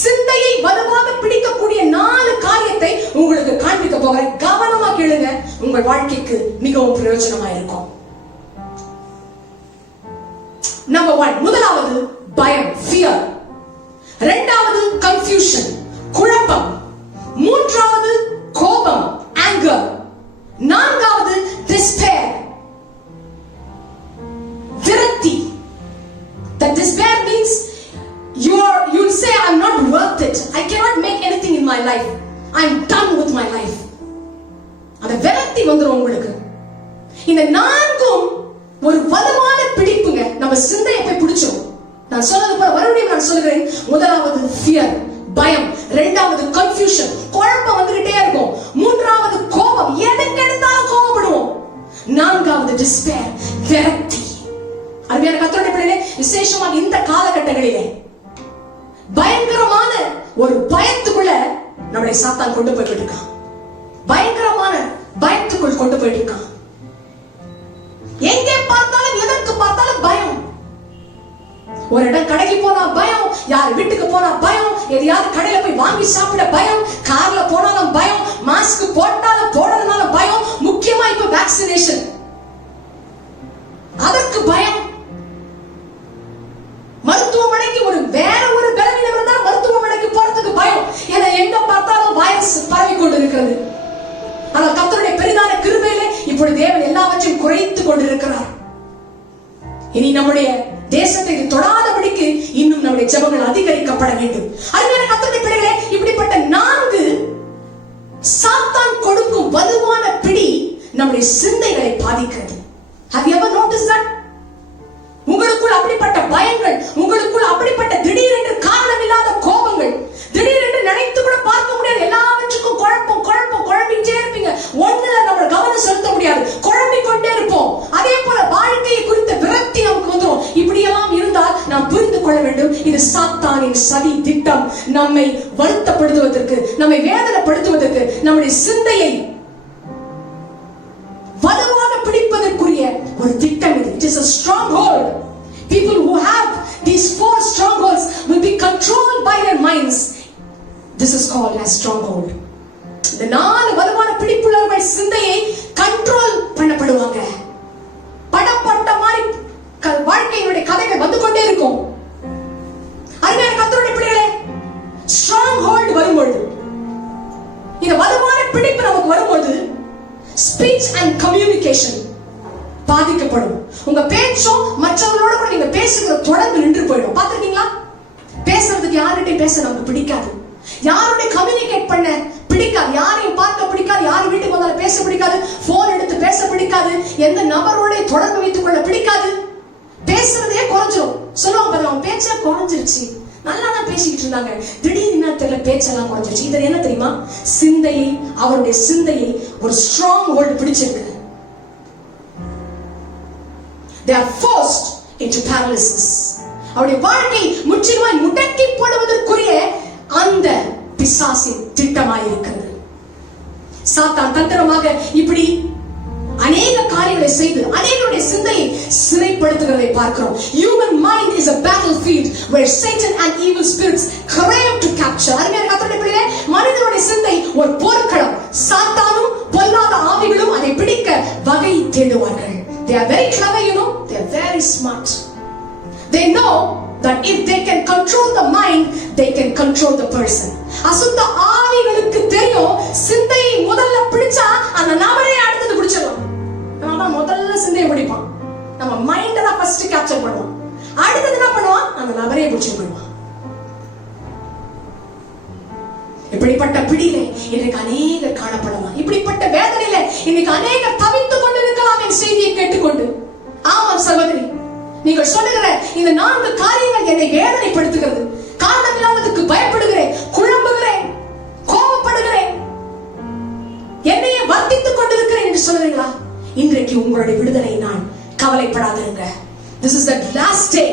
சிந்தையை வலுவாக பிடிக்கக்கூடிய 4 காரியத்தை உங்களுக்கு காண்பிக்க போகிறேன். கவனமா கேளுங்க, உங்கள் வாழ்க்கைக்கு மிகவும் பிரயோஜனமா இருக்கும். நம்பர் 1, முதலாவது பயம், fear. இரண்டாவது confusion, குழப்பம். மூன்றாவது கோபம், anger. நான்காவது despair, விரக்தி. That despair means you'll say I'm not worth it. I cannot make anything in my life. I'm done with my life. அந்த விரக்தி வந்துரும் உங்களுக்கு. இந்த நான்கும் ஒரு வலுவான பிடிப்புங்க. நம்ம சிந்தையை போய் பிடிச்சோம். நான் சொன்னது போல மறுபடியும் நான் சொல்கிறேன். முதலாவது fear, பயம். இரண்டாவது confusion, குழப்பம் வந்துகிட்டே இருக்கும். மூன்றாவது கோபம், எதுக்கு எடுத்தாலும் கோபப்படுவோம். நான்காவது despair, விரக்தி. அருமையான கர்த்தருடைய பிள்ளைகளே, விசேஷமாக இந்த காலகட்டங்களிலே பயங்கரமான ஒரு பயத்துக்குள்ள நம்மளை சாத்தான் கொண்டு போயிட்டு இருக்கான். பயங்கரமான பயத்துக்குள் கொண்டு போயிட்டு இருக்கான். எங்கே பார்த்தாலும் எதற்கு பார்த்தாலும் பயம். ஒரு இடம் கடைக்கு போனா பயம், யார் வீட்டுக்கு போனா பயம், எதையாவது கடையில போய் வாங்கி சாப்பிட பயம், கார்ல போனாலும் பயம், மாஸ்க் போட்டாலும் போடறதுனால பயம். முக்கியமா இப்ப வேக்சினேஷன், அதற்கு பயம். மருத்துவமனைக்கு வேற ஒரு பலவீனம் இருந்தால் மருத்துவமனைக்கு போறதுக்கு பயம். ஏன்னா எங்க பார்த்தாலும் வைரஸ் பரவி கொண்டிருக்கிறது. ஆனால் கர்த்தருடைய பெரிதான கிருபையிலே இப்பொழுது தேவன் எல்லாவற்றையும் குறைத்து கொண்டிருக்கிறார். இனி நம்முடைய தேசத்தை இது தொடாதபடிக்கு இன்னும் நம்முடைய ஜெபங்கள் அதிகரிக்கப்பட வேண்டும். அருமையான கர்த்தருடைய பிள்ளைகளே, இப்படிப்பட்ட 4 சாத்தான் கொடுக்கும் வலுவான பிடி நம்முடைய சிந்தைகளை பாதிக்கிறது. Have you ever noticed that? உங்களுக்குள் அப்படிப்பட்ட பயங்கள், உங்களுக்குள் அப்படிப்பட்ட திடீரென்று காரணமில்லாத கோபங்கள், திடீரென்று நினைத்து கூட பார்க்க முடியாது எல்லாவற்றுக்கும் குழம்பிட்டே இருப்பீங்க. ஒண்ணுல நம்ம கவனம் செலுத்த முடியாது, குழம்பிக் கொண்டே இருப்போம். அதே போல வாழ்க்கையை குறித்த விரக்தி நமக்கு வந்துடும். இப்படியெல்லாம் இருந்தால் நாம் புரிந்து கொள்ள வேண்டும், இது சாத்தானின் சதி திட்டம். நம்மை வருத்தப்படுத்துவதற்கு, நம்மை வேதனைப்படுத்துவதற்கு, நம்முடைய சிந்தையை minds, this is called as stronghold. இந்த 4 வலுவான பிடிப்புள்ளவர்கள் சிந்தையை கண்ட்ரோல் பண்ணப்படுவாங்க. படப்பட்ட மாதிரி வாழ்க்கையினுடைய கதைகள் வந்து கொண்டே இருக்கும். அருமையான கர்த்தருடைய பிள்ளைகளே, ஸ்ட்ராங் ஹோல்ட் வரும்பொழுது, இந்த வலுவான பிடிப்பு நமக்கு வரும்போது ஸ்பீச் அண்ட் கம்யூனிகேஷன் பாதிக்கப்படும். உங்க பேச்சும் மற்றவங்களோட கூட நீங்க பேசுகிற தொடர்ந்து நின்று போயிடும். பாத்துருக்கீங்களா? பேசுறதுக்கு யார்கிட்டயும் பேச நமக்கு பிடிக்காது, யாரோட கம்யூனிகேட் பண்ண பிடிக்காது, யாரையும் பார்க்க பிடிக்காது, யாரும் வீட்டுக்கு வந்தாலும் பேச பிடிக்காது, போன் எடுத்து பேச பிடிக்காது, எந்த நபரோட தொடர்பு வைத்துக் கொள்ள பிடிக்காது, பேசுறதே குறைஞ்சிரும். சொல்லுவாங்க பாருங்க, அவங்க பேச்சே குறைஞ்சிருச்சு, நல்லா தான் பேசிக்கிட்டு இருந்தாங்க, திடீர்னு தெரியல பேச்செல்லாம் குறைஞ்சிருச்சு. இது என்ன தெரியுமா? சிந்தையை, அவருடைய சிந்தையை ஒரு ஸ்ட்ராங் ஹோல்ட் பிடிச்சிருக்கு. They are forced into paralysis. அவருடைய வாழ்க்கை முற்றிலுமாய் முடக்கி போடுவதற்குரிய அந்த பிசாசின் திட்டமாய் இருக்கிறது. சாத்தான் தந்திரமாக இப்படி அநேக காரியங்களை செய்து அநேகருடைய சிந்தையை சிறைப்படுத்துகிறதை பார்க்கிறோம். Human mind is a battlefield where Satan and evil spirits crave to capture. அருமையான கர்த்தருடைய பிள்ளைகளே, மனிதனுடைய சிந்தை ஒரு போர்க்களம். சாத்தானும் பொல்லாத ஆவிகளும் அதை பிடிக்க வகை தேடுவார்கள். They are very clever, you know. They are very smart. They know that if they can control the mind, they can control the person. அசுத்த ஆவிகளுக்கு தெரியும், சிந்தையை முதல்ல பிடிச்சா அந்த நபரை அடுத்து பிடிச்சிடலாம். நம்ம முதல்ல சிந்தையை பிடிப்பான், நம்ம மைண்ட தான் ஃபர்ஸ்ட் கேப்சர் பண்ணுவோம், அடுத்தது என்ன பண்ணுவான், அந்த நபரையே பிடிச்சு போடுவான். இப்படிப்பட்ட பிடியிலே இன்னைக்கு அநேகர் காணப்படலாம். இப்படிப்பட்ட வேதனையில இன்னைக்கு அநேகர் தவித்துக் கொண்டிருக்கலாம் என் செய்தியை கேட்டுக்கொண்டு. ஆமாம் சகோதரி, நீங்கள் சொல்லுகிற இந்த 4 காரியங்கள் என்னை வேதனைப்படுத்துகிறது. காரணம் இல்லாததுக்கு பயப்படுகிறேன், குழம்புகிறேன், கோபப்படுகிறேன், என்னையே வர்த்தித்துக் கொண்டிருக்கிறேன் என்று சொல்லுறீங்களா? இன்றைக்கு உங்களுடைய விடுதலை நான் கவலைப்படாதிருங்க. This is the last day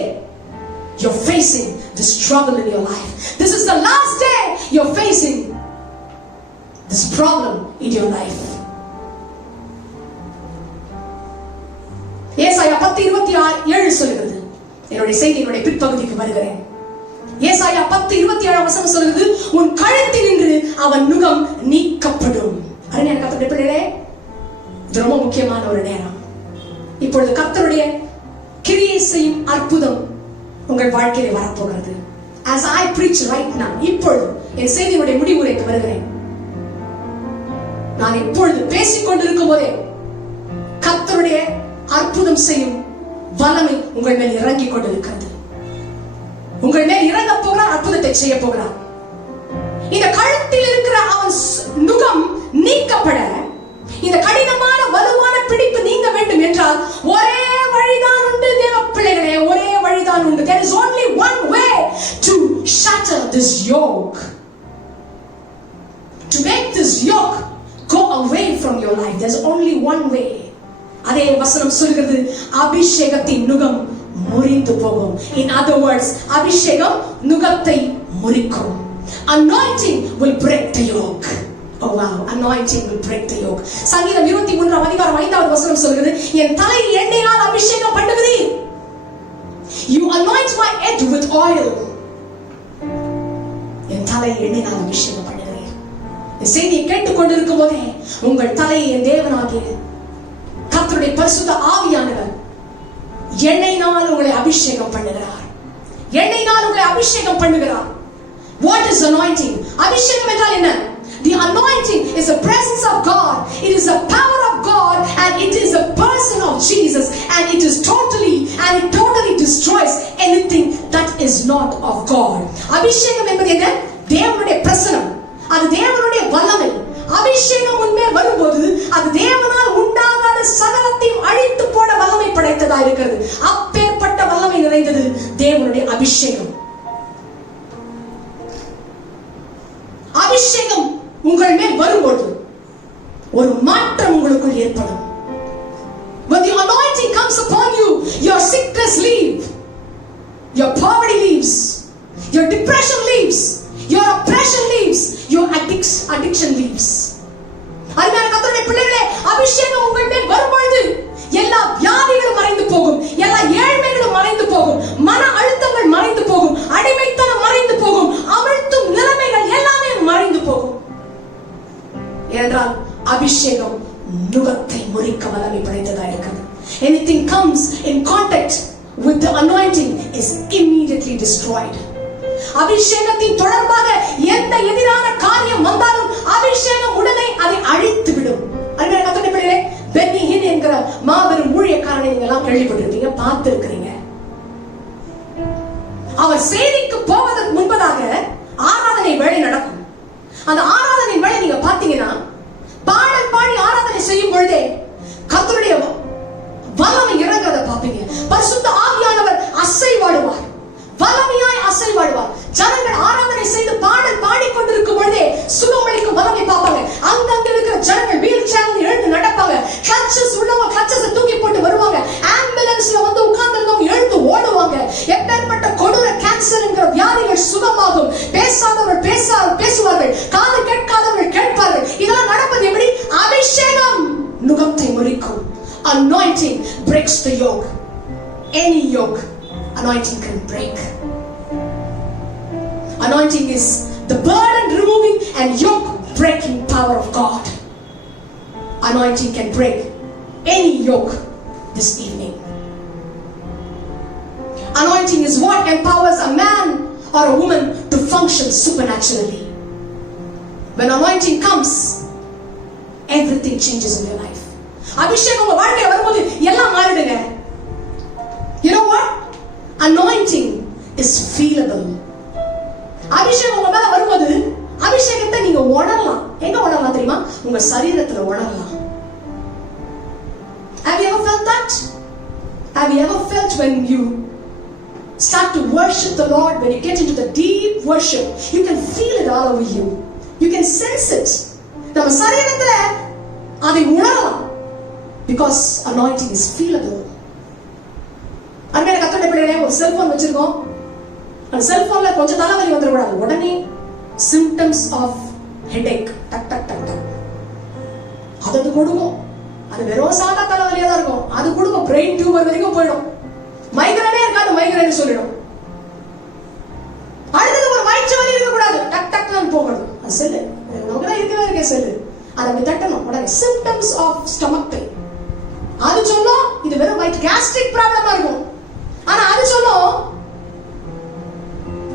you're facing the struggle in your life. This is the last day you're facing this problem in your life. ஏசாயா 10:27 சொல்கிறது. என்னுடைய செய்தியினுடைய பிற்பகுதிக்கு வருகிறேன். ஏசாயா 10:27 வசனம் சொல்கிறது, உன் கழுத்தில் நின்று அவன் நுகம் நீக்கப்படும். அருமையான கர்த்தருடைய பிள்ளைகளே, இது ரொம்ப முக்கியமான ஒரு நேரம். இப்பொழுது கர்த்தருடைய கிரியை செய்யும் அற்புதம் உங்கள் வாழ்க்கையில வரப்போகிறது. As I preach right now, இப்பொழுது என் செய்தியினுடைய முடிவுரைக்கு வருகிறேன். நான் இப்பொழுது பேசிக் கொண்டிருக்கும் போதே கர்த்தருடைய அற்புதம் செய்யும் வல்லமை உங்கள் மேல் இறங்கிக் கொண்டிருக்கிறது. உங்கள் மேல் இறங்க போகிறார், அற்புதத்தை செய்ய போகிறார். இந்த கழுத்தில் இருக்கிற அவன் நுகம் நீக்கப்பட, இந்த கடினமான வலுவான பிடிப்பு நீங்க வேண்டும் என்றால் ஒரே வழிதான் உண்டு தேவ பிள்ளைகளே, ஒரே வழிதான் உண்டு. There is only one way to shatter this yoke, to make this yoke go away from your life. There's only one way. அதே வசனம் சொல்கிறது, அபிஷேகத்தின் நுகம் முறிந்து போகும். In other words, அபிஷேகம் நுகத்தை முறிக்கும். Anointing will break the yoke. Oh wow, anointing will break the yoke. சங்கீதம் 23 அதிகாரம் 5வது வசனம் சொல்கிறது, என் தலை எண்ணெயினால் அபிஷேகம் பண்ணுகிறீர். You anoint my head with oil. என் தலை எண்ணெயினால் அபிஷேகம் பண்ணுகிறீர். இந்த செய்தியை கேட்டுக் கொண்டிருக்கும் போதே உங்கள் தலையை என் தேவனாகிய கர்த்தருடைய பரிசுத்த ஆவியானவர் எண்ணெயினால் உங்களை அபிஷேகம் பண்ணுகிறார். எண்ணெயினால் உங்களை அபிஷேகம் பண்ணுகிறார். What is anointing? அபிஷேகம் என்றால் என்ன? The anointing is the presence of God. It is the power of God, and it is the person of Jesus, and it totally destroys anything that is not of God. அபிஷேகம் என்பது என்ன? தேவனுடைய பிரசன்னம், அது தேவனுடைய வல்லமை. அபிஷேகம் உண்மையில் வரும்போது அது தேவனால் உண்டாகாத சகலத்தையும் அழித்து போட வல்லமை படைத்ததா இருக்கிறது. அப்பேற்பட்ட வல்லமை நிறைந்தது தேவனுடைய அபிஷேகம். அபிஷேகம் உங்கள் மேல் வரும்போது ஒரு மாற்றம் உங்களுக்குள் ஏற்படும். When the anointing comes upon you, your sickness leaves, your poverty leaves, your depression leaves, your oppression leaves, your addiction leaves. அருமையான கர்த்தருடைய பிள்ளைகளே, அபிஷேகம் உங்கள் மேல் வரும்பொழுது எல்லா வியாதிகளும் மறைந்து போகும், எல்லா ஏழ்மைகளும் மறைந்து போகும், மன அழுத்தங்கள் மறைந்து போகும், அடிமைத்தனம் மறைந்து போகும், அமிழ்த்து anointing is immediately destroyed. அபிஷேகத்தின் தொடர்பாக எந்த எதிரான காரியம் வந்தாலும் அபிஷேகம் உடனே அதை அழித்து விடும். அருமையான கர்த்தருடைய பிள்ளைகளே, பென்னி ஹின் என்கிற மாபெரும் ஊழியக்காரனை நீங்க எல்லாம் கேள்விப்பட்டிருக்கீங்க, பார்த்திருக்கிறீங்க. அவர் செய்திக்கு போவதற்கு முன்பதாக ஆராதனை வேலை நடக்கும். அந்த ஆராதனை வேலை நீங்க பாத்தீங்கன்னா, பாடல் பாடி ஆராதனை செய்யும் பொழுதே கர்த்தருடைய வல்லமை இறங்குறத பாப்பீங்க. பரிசுத்த ஆவியானவர் அசைவாடுவார், வல்லமையாய் அசைவாடுவார். ஜனங்கள் ஆராதனை செய்து பாடல் பாடிக்கொண்டிருக்கும் பொழுதே சுகமளிக்கும் வல்லமை பார்ப்பாங்க. அங்கங்க இருக்கிற ஜனங்கள் வீல் சேர்ல எழுந்து நடப்பாங்க. கிளட்சஸ் உள்ளவங்க கிளட்சஸ் தூக்கி போட்டு வருவாங்க. ஆம்புலன்ஸ்ல வந்து உட்கார்ந்திருந்தவங்க எழுந்து ஓடுவாங்க. எப்பேற்பட்ட கொடூர கேன்சர் என்கிற வியாதிகள் சுகமாகும். பேசாதவர்கள் பேசுவார்கள், காது கேட்காதவர்கள் கேட்பார்கள். இதெல்லாம் நடப்பது எப்படி? அபிஷேகம் நுகத்தை முறிக்கும். Anointing breaks the yoke. Any yoke anointing can break. Anointing is the burden removing and yoke breaking power of God. Anointing can break any yoke this evening. Anointing is what empowers a man or a woman to function supernaturally. When anointing comes, everything changes in your life. அபிஷேகம் உங்க வாழ்க்கையில வரும்போது எல்லாம் மாறிடுங்க. You know what? Anointing is feelable. அபிஷேகம் உங்க மேல வரும்போது அபிஷேகத்தை நீங்க உணரலாம். எங்க உணரலாம் தெரியுமா? உங்க சரீரத்துல உணரலாம். Have you ever felt that? Have you ever felt when you start to worship the Lord, when you get into the deep worship, you can feel it all over you. You can sense it. நம்ம சரீரத்துல அதை உணரலாம். Because anointing is feelable. அன்னைக்கு கர்த்தருடைய பிள்ளைகளே, ஒரு cellphone வச்சிருக்கோம். அந்த செல்போன்ல கொஞ்சம் தலைவலி வந்துடக்கூடாது, உடனே symptoms of headache டக் டக் டக் டக் அது கொடுக்கும். அது வெறும் சாதா தலைவலியா தான் இருக்கும். அது கொடுக்கும், பிரெயின் டியூமர் வரைக்கும் போயிடும். மைக்ரேனே இருக்காது, மைக்ரேன் சொல்லிடும். அடுத்தது ஒரு வயிற்று வலி இருக்க கூடாது, டக் டக் தான் போகணும். அது செல்லு நமக்கு தான் இருக்கவே செல்லு, அதை அப்படி தட்டணும். உடனே symptoms of stomach pain அது சொல்லும். இது வெறும் வயிற்று கேஸ்ட்ரிக் ப்ராப்ளமா இருக்கும். ஆனா அது சொல்லும்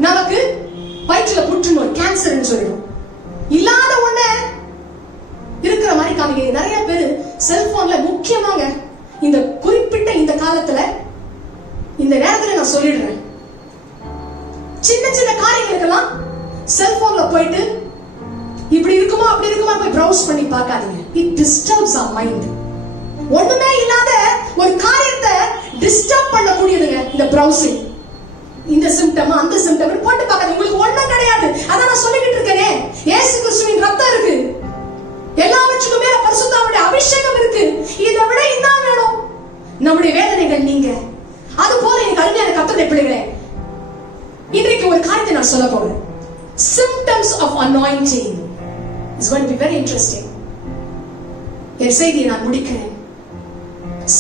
நமக்கு வயிற்றுல புற்றுநோய் கேன்சர்னு சொல்லிடும். இல்லாத ஒண்ணு இருக்கிற மாதிரி காமிக்க நிறைய பேர் செல்போன்ல, முக்கியமாக இந்த குறிப்பிட்ட இந்த காலத்துல இந்த நேரத்துல நான் சொல்லிடுறேன், சின்ன சின்ன காரியங்களுக்கெல்லாம் செல்போன்ல போயிட்டு இப்படி இருக்குமா அப்படி இருக்குமா போய் ப்ரௌஸ் பண்ணி பார்க்காதீங்க. It disturbs our mind. ஒண்ணுமே இல்லாத ஒரு காரியத்தை டிஸ்டர்ப் பண்ணக்கூடியதுங்க இந்த பிரவுசிங். இந்த சிம்டம் அந்த சிம்டம் போட்டு பார்க்காதீங்க, உங்களுக்கு ஒண்ணும் கிடையாது. அதான் நான் சொல்லிக்கிட்டு இருக்கேனே, இயேசு கிறிஸ்துவின் ரத்தம் இருக்கு, எல்லாவற்றுக்கும் மேல பரிசுத்தாவினுடைய அபிஷேகம் இருக்கு. இதை விட என்ன வேணும்? நம்முடைய வேதனைகள் நீங்க. அது போல எனக்கு அருமையான கர்த்தருடைய பிள்ளைகளே, இன்றைக்கு ஒரு காரியத்தை நான் சொல்ல போறேன். Symptoms of anointing is going to be very interesting. என் செய்தியை நான் முடிக்கிறேன்.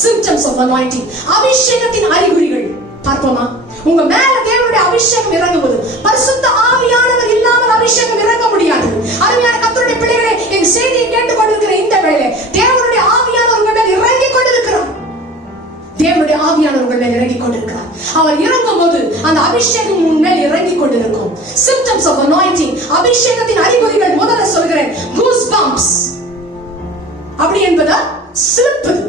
Symptoms of anointing, அபிஷேகத்தின் அறிகுறிகள் பார்ப்போமா? உங்க மேல தேவனுடைய அபிஷேகம் இறங்குவது, பரிசுத்த ஆவியானவர் இல்லாமல் அபிஷேகம் இறங்க முடியாது. அருமையான கர்த்தருடைய பிள்ளைகளே, என் செய்தியை கேட்டுக் கொண்டிருக்கிற இந்த வேளையிலே தேவனுடைய ஆவியானவர் உங்கள் மேல் இறங்கிக் கொண்டிருக்கிறார். தேவனுடைய ஆவியானவர் உங்கள் மேல் இறங்கிக் கொண்டிருக்கிறார். அவர் இறங்கும் போது அந்த அபிஷேகம் உன் மேல் இறங்கிக் கொண்டிருக்கும். Symptoms of anointing, அபிஷேகத்தின் அறிகுறிகள் முதல்ல சொல்கிறேன். goose bumps அப்படி என்பதா சிலிர்ப்பது.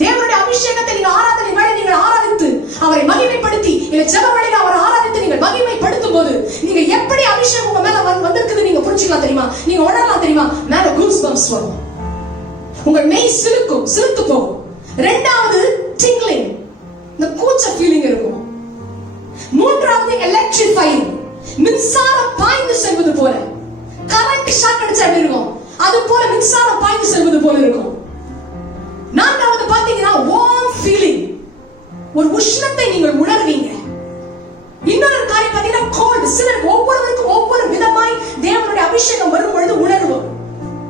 தேவனுடைய அபிஷேகத்தை நீங்க ஆராதனை வேளை நீங்கள் ஆராதித்து அவரை மகிமைப்படுத்தி, இல்ல ஜெப வேளையில அவரை ஆராதித்து நீங்கள் மகிமைப்படுத்தும் போது நீங்க எப்படி அபிஷேகம் உங்க மேல வந்திருக்குது நீங்க புரிஞ்சுக்கலாம் தெரியுமா? நீங்க உணரலாம் தெரியுமா? மேல கூஸ் பம்ப்ஸ் வரும், உங்கள் மெய் சிலுத்து போகும். இரண்டாவது tingling, இந்த கூச்ச ஃபீலிங் இருக்கும். மூன்றாவது எலக்ட்ரிஃபைங், மின்சாரம் பாய்ந்து செல்வது போல, கரண்ட் ஷாக் அடிச்சா எப்படி இருக்கும் அது போல மின்சாரம் பாய்ந்து செல்வது போல இருக்கும். நான்காவது பாத்தீங்கன்னா warm feeling, ஒரு உஷ்ணத்தை நீங்கள் உணர்வீங்க. இன்னொரு காரியம் பாத்தீங்கன்னா cold, சிலர் ஒவ்வொருவருக்கும் ஒவ்வொரு விதமாய் தேவனுடைய அபிஷேகம் வரும் பொழுது உணர்வோம்.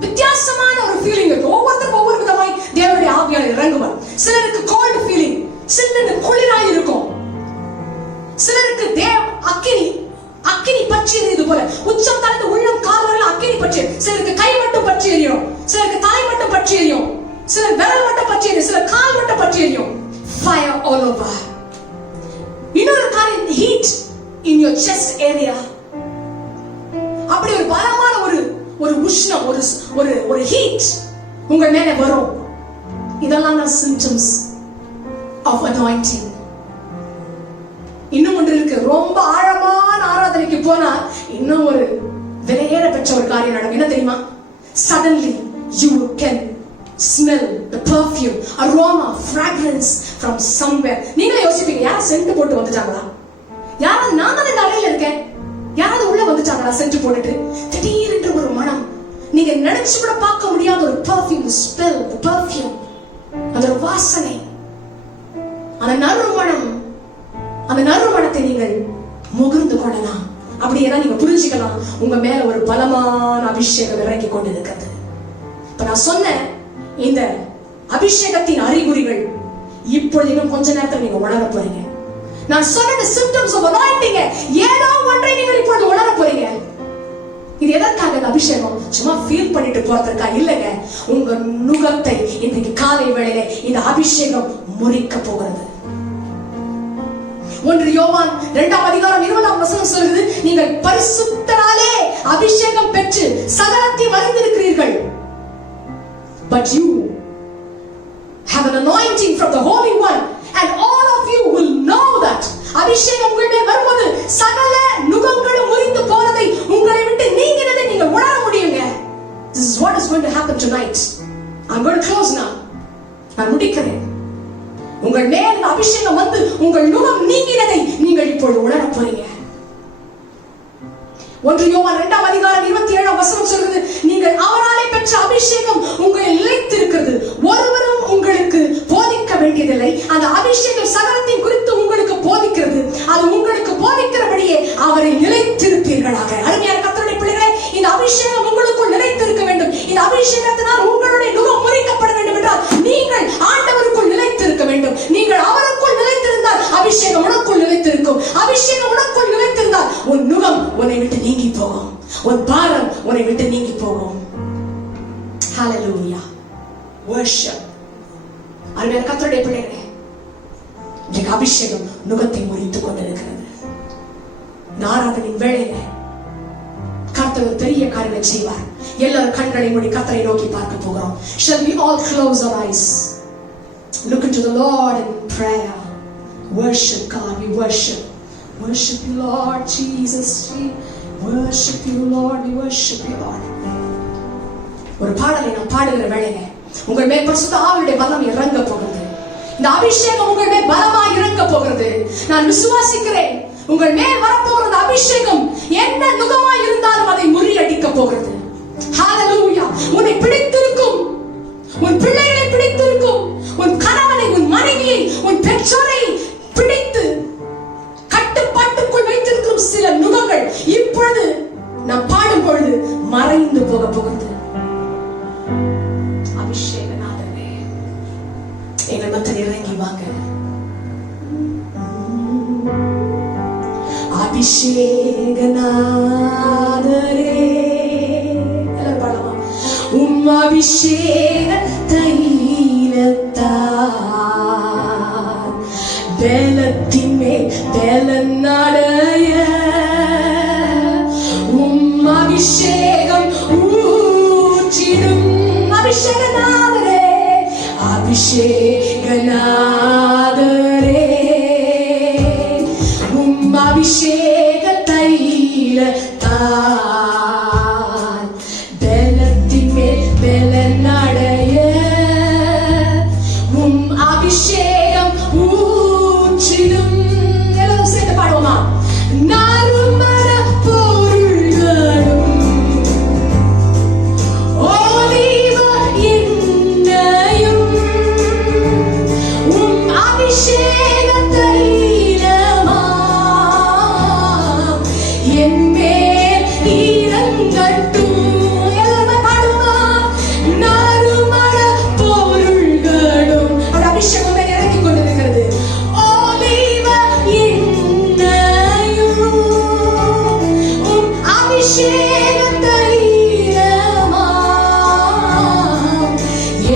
வித்தியாசமான ஒரு ஃபீலிங் இருக்கு, ஒவ்வொருத்தருக்கும் ஒவ்வொரு விதமாய் தேவனுடைய ஆவியானவர் இறங்குவார். சிலருக்கு cold feeling, சிலருக்கு குளிராய் இருக்கும். சிலருக்கு அக்கினி பற்றி எரியுது போல, உச்சம் தனது உள்ளம் கால் வரல அக்கினி பற்றி. சிலருக்கு கை மட்டும் பற்றி எரியும், சிலருக்கு தலை மட்டும் பற்றி எரியும், சிலர் விரல் மட்டும் பற்றி எரியும், சிலர் கால் மட்டும் பற்றி எரியும். Fire all over. heat in your chest area. அப்படி ஒரு பலமான ஒரு உஷ்ணம், ஒரு ஹீட் உங்க மேல வரும். இதெல்லாம் தான் symptoms of anointing. இன்னும் ஒன்று இருக்கு. ரொம்ப ஆழமான ஆராதனைக்கு போனா இன்னும் ஒரு விலையேற பெற்ற ஒரு காரியம் நடக்கும். என்ன தெரியுமா? Suddenly you can smell the perfume, aroma, fragrance from somewhere. நீங்க யோசிப்பீங்க, யாரா சென்ட் போட்டு வந்துட்டாங்களா? யாராவது நான் தான் இந்த அறையில இருக்கேன், யாராவது உள்ள வந்துட்டாங்களா சென்ட் போட்டுட்டு? திடீரென்று ஒரு மனம், நீங்க நினைச்சு கூட பார்க்க முடியாத ஒரு perfume, the smell, the perfume, அந்த வாசனை, அந்த நறுமணம், அந்த நறுமணத்தை நீங்கள் முகர்ந்து கொள்ளலாம். அப்படியேதான் நீங்க புரிஞ்சுக்கலாம், உங்க மேல ஒரு பலமான அபிஷேகம் இறங்கி கொண்டு இருக்கிறது. இப்ப நான் சொன்ன இந்த அபிஷேகத்தின் அறிகுறிகள் இப்பொழுது இன்னும் கொஞ்ச நேரத்தில் நீங்க உணர போறீங்க. நான் சொன்ன symptoms of anointing ஏதோ ஒன்றை நீங்கள் இப்பொழுது உணர போறீங்க. இது எதற்காக இந்த அபிஷேகம்? சும்மா ஃபீல் பண்ணிட்டு போறதுக்கா? இல்லங்க, உங்க நுகத்தை இன்றைக்கு காலை வேளையிலே இந்த அபிஷேகம் முறிக்க போகிறது. 1 யோவான் 2ஆம் அதிகாரம் 20ஆம் வசனம் சொல்லுது, நீங்கள் பரிசுத்தராலே அபிஷேகம் பெற்று சகலத்தையும் அறிந்திருக்கிறீர்கள். But you have an anointing from the Holy One, and all of you will know that. அபிஷேகம் உங்கள் மேல் வரும்போது சகல நுகங்களும் முறிந்து போனதை, உங்களை விட்டு நீங்கினதை நீங்க உணர முடியுங்க. This is what is going to happen tonight. I'm going to close now. நான் முடிக்கிறேன். உங்கள் மேல் அபிஷேகம் வந்து உங்கள் நுகம் நீங்கினதை நீங்கள் இப்பொழுது உணர போறீங்க. 1 யோவான் 2ஆம் அதிகாரம் 27ஆம் வசனம் சொல்கிறது, நீங்கள் அவராலே பெற்ற அபிஷேகம் உங்களில் நிலைத்திருக்கிறது, ஒருவரும் உங்களுக்கு போதிக்க வேண்டியதில்லை. அந்த அபிஷேகம் சகலத்தையும் குறித்து உங்களுக்கு போதிக்கிறது. அது உங்களுக்கு போதிக்கிறபடியே அவரை நிலைத்திருப்பீர்களாக. அருமையான கர்த்தருடைய பிள்ளைகளே, இந்த அபிஷேகம் உங்களுக்குள் நிலைத்திருக்க வேண்டும். இந்த அபிஷேகத்தினால் உங்களுடைய நுகம் முறிக்கப்பட வேண்டும் என்றால் நீங்கள் ஆண்டவருக்குள் நிலைத்திருக்க வேண்டும். நீங்கள் அவருக்குள் நிலைத்திருந்தால் அபிஷேகம் உனக்குள் நிலைத்திருக்கும். அபிஷேகம் உனக்குள் நிலைத்திருந்தால் உன் நுகம் உன்னை விட்டு நீங்கி போகும், உன் பாரம் உன்னை விட்டு நீங்கி போகும். Hallelujah. Worship. அருமையான கர்த்தருடைய பிள்ளைகளே, இன்றைக்கு அபிஷேகம் நுகத்தை முறித்துக் கொண்டிருக்கிறது. ஆராதனையின் வேளையிலே கர்த்தர் ஒரு பெரிய காரியத்தை செய்வார். எல்லாரும் கண்களை மூடி கர்த்தரை நோக்கி பார்க்க போகிறோம். Shall we all close our eyes? Look into the Lord in prayer. Worship God. We worship. Worship you, Lord Jesus. We worship you, Lord. We worship you, Lord. ஒரு பாடலை நான் பாடுகிற வேளையிலே உங்கள் மேல் பரிசுத்த ஆவியுடைய பலம் இறங்க போகிறது. இந்த அபிஷேகம் உங்கள் மேல் பலமாய் இறங்க போகிறது. நான் விசுவாசிக்கிறேன், உங்கள் மேல் வரப்போகிற அபிஷேகம் என்ன நுகமாய் இருந்தாலும் அதை முறியடிக்க போகிறது. ஹalleluya. உன்னை பிடித்திருக்கும், உன் பிள்ளைகளை பிடித்திருக்கும், உன் கணவனை, உன் மனைவியை, உன் பெற்றோரை பிடித்து கட்டுப்பாட்டுக்குள் வைத்திருக்கும் சில நுகங்கள் இப்பொழுது நான் பாடும் பொழுது மறைந்து போக போகிறது. அபிஷேகநாதரே, எங்கள் மத்தியில் இறங்கி வாங்க. அபிஷேகநாதரே, எல்லாரும் பாடலாமா? அபிஷேக தைலத்தால் பலத்தின் மேல் பலனடைய அபிஷேகம் ஊற்றிடும். அபிஷேகநாதரே, அபிஷேகநாதரே, அபிஷேக தைலத்தால் பலத்தின் மேல் பலனடைய அபிஷேகம் ஊற்றிடும். எல்லாரும் சேர்ந்து பாடுவோமா? நறுமண பொருள்களும் ஒலிவ எண்ணெயும் அபிஷேக தைலமாம் என் மேல் இறங்கட்டும். எல்லாரும் பாடுவோமா? நறுமண பொருள்களும் அபிஷேகம் இறங்கிக் கொண்டிருக்கிறது. ஒலிவ எண்ணெயும் அபிஷேக தைலமாம்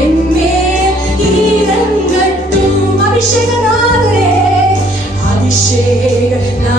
என் மேல் இறங்கட்டும். அபிஷேகநாதரே, அபிஷேகநாதரே,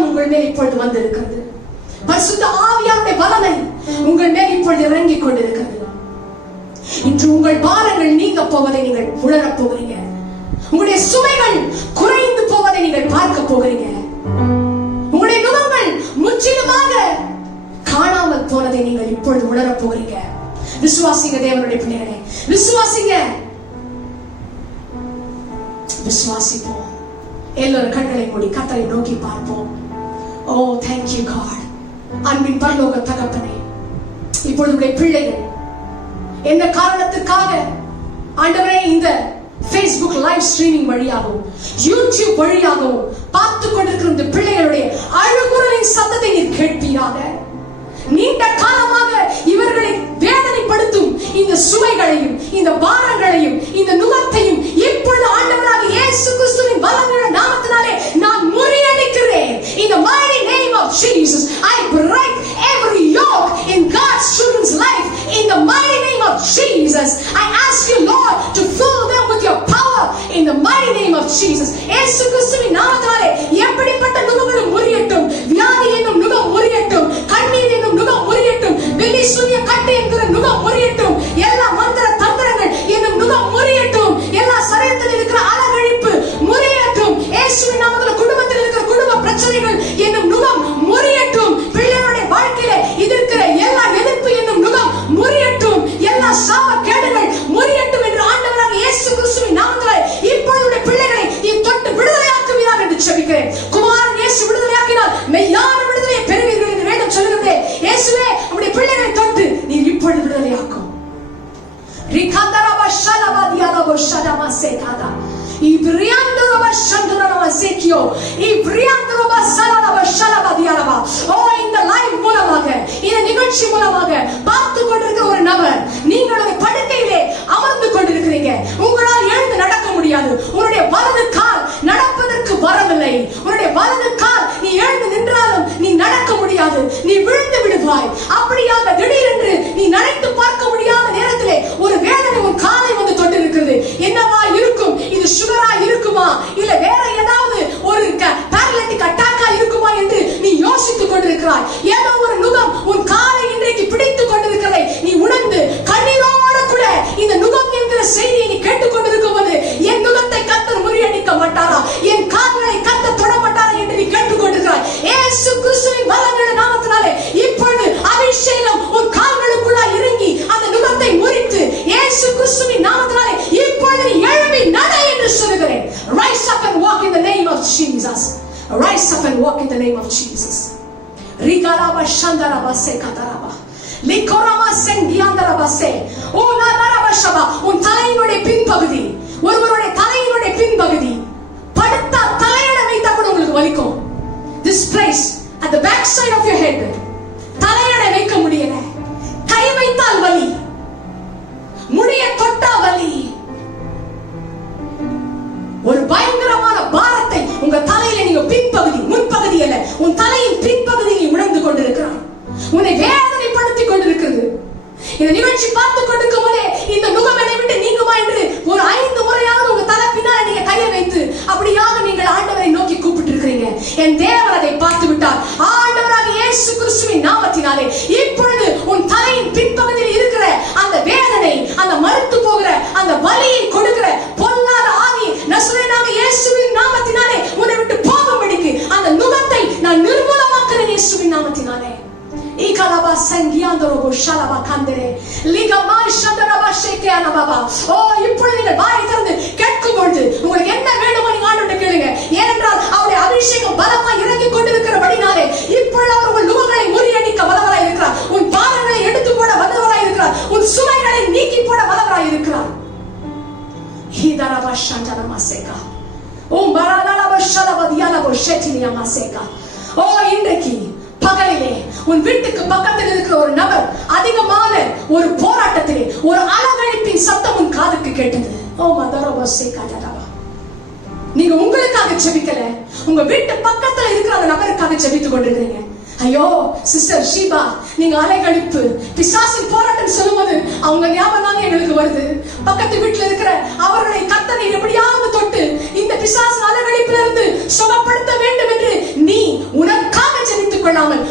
பலம் உங்கள் மேல் இப்பொழுது வந்திருக்கிறது. பரிசுத்த ஆவியாருடைய வல்லமை உங்கள் மேல் இப்பொழுது இறங்கிக் கொண்டிருக்கிறது. இன்று உங்கள் பாரங்கள் நீங்க போவதை நீங்கள் உணரப் போகிறீங்க. உங்களுடைய சுமைகள் குறைந்து போவதை நீங்கள் பார்க்க போகிறீங்க. உங்களுடைய நுகங்கள் முற்றிலுமாக காணாமல் போனதை நீங்கள் இப்பொழுது உணரப் போகிறீங்க. விசுவாசிங்க தேவனுடைய பிள்ளைகளே, விசுவாசிங்க, விசுவாசிப்போம். எல்லோரும் கண்களை மூடி கர்த்தரை நோக்கி பார்ப்போம். ஓ thank you God. அன்பின் பரலோக தகப்பனே, இப்பொழுது உடைய பிள்ளைகள் என்ன காரணத்துக்காக ஆண்டவரே இந்த Facebook லைவ் ஸ்ட்ரீமிங் வழியாகவும் YouTube வழியாகவும் பார்த்து கொண்டிருக்கிற இந்த பிள்ளைகளுடைய அழுகுரலின் சத்தத்தை நீர் கேட்பீராக. நீண்ட காலமாக இவர்களை வேதனைப்படுத்தும் இந்த சுமைகளையும் இந்த பாரங்களையும் இந்த நுகத்தையும் இப்பொழுது ஆண்டவராக இயேசு கிறிஸ்துவின் வல்லமையுள்ள நாமத்தினாலே நான் முறியடிக்கிறேன். In the mighty name of Jesus, I break every yoke in God's children's life. In the mighty name of Jesus, I ask you, Lord, to fill them with your power. In the mighty name of Jesus, இயேசு கிறிஸ்துவின் நாமத்தினாலே எப்படிப்பட்ட நுகங்களும் முறியட்டும். வியாதி என்னும் நுகம் முறியட்டும். கண்ணீர் என்னும் நுகம் முறியட்டும். வெள்ளி சூரிய கட்டு என்கிற நுகம் முறியட்டும். எல்லா மந்திர தந்திரங்கள் என்னும் நுகம் முறியட்டும். எல்லா சரீரத்தில் இருக்கிற அலகழிப்பு முறியட்டும். இயேசுவின் நாமத்தில் குடும்பத்தில் இருக்கிற குடும்ப பிரச்சனைகள் என்னும் நுகம் முறியட்டும். பிள்ளைகளுடைய வாழ்க்கையில இருக்கிற எல்லா எதிர்ப்பு என்னும் நுகம் முறியட்டும். எல்லா சாபக்கேடுகள் முறியட்டும் என்று ஆண்டவராக இயேசு கிறிஸ்துவின் நாமத்திலே இப்பொழுது பிள்ளைகளை தொட்டு விடுதலையாக்குவீராக என்று ஜெபிக்கிறேன். குமாரன் இயேசு விடுதலையாக்கினால் மெய்யான விடுதலையை பெறுவீர்கள் என்று வேதம் சொல்கிறது. இயேசுவே நம்முடைய பிள்ளைகளை தொட்டு நீர் இப்பொழுது விடுதலையாக்கும். ரிகந்தரப ஷலபதியாலப ஷடமசேகாதா இப்ரியாந்தரப ஷந்தரபசேக்கியோ இப்ரியாந்தரப சலப ஷலபதியாலபா. ஓ இந்த லைவ் மூலமாக இந்த நிகழ்ச்சி மூலமாக பார்த்து கொண்டிருக்கிற ஒரு நபர், நீங்கள் ஒரு படுக்கையிலே அமர்ந்து கொண்டிருக்கிறீங்க. உங்களால் எழுந்து நடக்க முடியாது. உன்னுடைய வலது கால் நடப்பதற்கு வரவில்லை. உன்னுடைய வலது கால் நீ எழுந்து நின்றாலும் நீ நடக்க முடியாது. நீ விழுந்து விடுவாய். அப்படியாக திடீரென்று நீ நினைத்து பார்க்க முடியாத நேரத்திலே ஒரு வேதனை உன் காலை வந்து தொட்டிருக்கிறது. என்னவா இருக்கும்? இது சுகரா இருக்குமா, இல்ல வேற ஏதாவது ஒரு பேரலிட்டிக் அட்டாக்கா இருக்குமா என்று நீ யோசித்துக் கொண்டிருக்கிறாய். ஏதோ ஒரு நுகம் உன் காலை இன்றைக்கு பிடித்துக் கொண்டிருக்கிறதை நீ உணர்ந்து கண்ணீரோடு கூட இந்த நுகம் என்கிற செய்தியை நீ கேட்டுக் கொண்டிருக்கும் போது, என் நுகத்தை கர்த்தர் முறியடிக்க மாட்டாரா, என் கால்களை கர்த்தர் தொட மாட்டாரா என்று நீ கேட்டுக் கொண்டிருக்கிறாய். இயேசு கிறிஸ்துவின் வல்லமையுள்ள நாமத்தினாலே இப்பொழுது அபிஷேகம் உன் கால்களுக்குள்ள இறங்கி அந்த நுகத்தை முறித்து இயேசு கிறிஸ்துவின் நாமத்தினாலே இப்பொழுது நீ எழும்பி நட என்று சொல்கிறேன். Rise up and walk in the name of Jesus. Rise up and walk in the name of Jesus. Rigaraba shandaraba sekataraba likorama sendiandaraba se o nadaraba shaba. உன் தலையினுடைய பின்பகுதி, ஒருவருடைய தலையினுடைய பின்பகுதி படுத்தா தலையிட வைத்தா கூட உங்களுக்கு வலிக்கும். This place at the back side of your head, தலையிட வைக்க முடியல, கை வைத்தால் வலி, முடிய தொட்டா வலி, ஒரு பயங்கரமான பாரத்தை உங்க தலையில நீங்க பின்பகுதி முன்பகுதி அல்ல உன் தலையின் பின்பகுதி நீ உணர்ந்து கொண்டிருக்கிறாய். உன்னை வேதனைப்படுத்திக் கொண்டிருக்கிறது. இந்த நிகழ்ச்சி பார்த்துக் கொண்டிருக்கும் போதே இந்த நுகம் என்னை விட்டு நீங்குமா என்று ஒரு 5 முறையாவது உங்க தலை பின்னால் நீங்க கையை வைத்து அப்படியாக நீங்கள் ஆண்டவரை நோக்கி கூப்பிட்டு இருக்கிறீங்க. என் தேவன் அதை பார்த்து விட்டார். ஆண்டவராக இயேசு கிறிஸ்துவின் நாமத்தினாலே இப்பொழுது உன் தலையின் பின்பகுதியில் இருக்கிற அந்த வேதனை, அந்த மறுத்து போகிற அந்த வலியை கொடுக்கிற பொல்லாத ஆவி நசரேயனாக இயேசுவின் நாமத்தினாலே உன்னை விட்டு போகும்படிக்கு அந்த நுகத்தை நான் நிர்மூலமாக்குறேன் இயேசுவின் நாமத்தினாலே. இகலபா சங்கியாந்தரோபோ ஷலபா கந்தரே லிகமா ஷந்தரபா ஷேகேனபா. ஓ இப்பொழுது நீங்கள் வாயை திறந்து கேட்கும் பொழுது உங்களுக்கு என்ன வேண்டுமோ நீங்க ஆண்டவரை கேளுங்க. ஏனென்றால் அவருடைய அபிஷேகம் பலமாய் இறங்கிக் கொண்டிருக்கிறபடினாலே இப்பொழுது அவர் உங்கள் நுகங்களை முறியடிக்க வல்லவராய் இருக்கிறார். உன் பாரங்களை எடுத்து போட வல்லவராய் இருக்கிறார். உன் சுமைகளை நீக்கி போட வல்லவராய் இருக்கிறார். ஹிதரபா ஷந்தரமாசேகா ஓ மராலபா ஷலபா தியாலபா ஷெட்டினியாமாசேகா. ஓ இன்றைக்கு பகலிலே உன் வீட்டுக்கு பக்கத்தில் இருக்கிற ஒரு நபர் அதிகமான ஒரு போராட்டத்திலே ஒரு அலகழிப்பின் சத்தம் உன் காதுக்கு கேட்டது. ஓ மதரபா சேகாதரபா. நீங்க உங்களுக்காக ஜெபிக்கல, உங்க வீட்டு பக்கத்துல இருக்கிற அந்த நபருக்காக ஜெபித்துக் கொண்டிருக்கிறீங்க. ஐயோ சிஸ்டர் ஷீபா, நீங்க அலைகழிப்பு பிசாசின் போராட்டம் சொல்லும்போது அவங்க ஞாபகம் தாங்க எங்களுக்கு வருது. பக்கத்து வீட்டுல இருக்கிற அவர்களை கர்த்தரை எப்படியாவது தொட்டு இந்த பிசாசின் அலைகழிப்பிலிருந்து சுகப்படுத்த வேண்டும் என்று நீ உனக்கு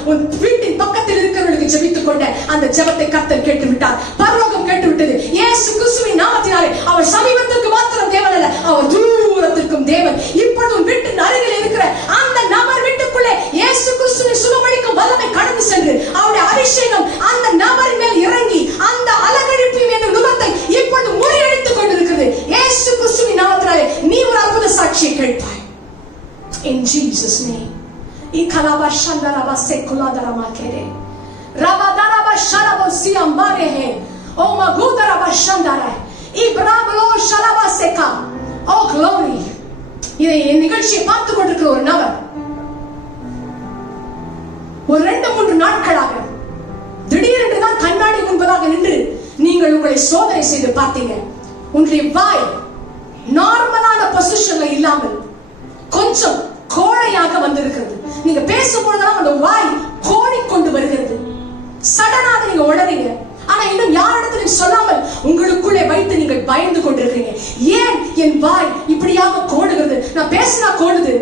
உன் வீட்டின் பக்கத்தில் இருக்கிறவர்களுக்கு ஜெபித்துக் கொண்ட அந்த ஜெபத்தை கர்த்தர் கேட்டு விட்டார். பரலோகம் கேட்டு விட்டது. இயேசு கிறிஸ்துவின் நாமத்தினாலே அவர் சமீபத்திற்கு மாத்திரம் தேவன் அல்ல, அவர் தூரத்திற்கும் தேவன். இப்பொழுது உன் வீட்டின் அருகில் இருக்கிற அந்த நபர் வீட்டுக்குள்ளே இயேசு கிறிஸ்துவின் சுகமளிக்கும் வல்லமை கடந்து சென்று அவருடைய அபிஷேகம் அந்த நபரின் மேல் இறங்கி அந்த அலகழிப்பு என்னும் நுகத்தை இப்பொழுது முறியடித்துக் கொண்டிருக்கிறது. இயேசு கிறிஸ்துவின் நாமத்தினாலே நீ ஒரு அற்புத சாட்சியை கேட்பாய். In Jesus' name. Ikalaba shandaraba sekuladara kere. Rabadaraba sharabo siambare he. Oh magudaraba shandara. Ibrahimlo shalaba seka. Oh glory. இதை நிகழ்ச்சியை பார்த்துக் கொண்டிருக்கிற ஒரு நபர் ஒரு 2-3 நாட்களாக திடீரென்று தான் கண்ணாடி முன்பதாக நின்று நீங்கள் உங்களை சோதனை செய்து பார்த்தீங்க. உங்களுடைய வாய் நார்மலான பொசிஷன்ல இல்லாமல் கொஞ்சம் கோழையாக வந்திருக்கிறது. நீங்க பேசும்போதெல்லாம் அந்த வாய் கோடிக்கொண்டு வருகிறது. சடனாக நீங்க உளறீங்க. ஆனா இன்னும் யாரிடத்திலும் சொல்லாமல் உங்களுக்குள்ளே வைத்து நீங்கள் பயந்து கொண்டிருக்கீங்க. ஏன் என் வாய் இப்படியாக கோடுகிறது? நான் பேசினா கோடுது,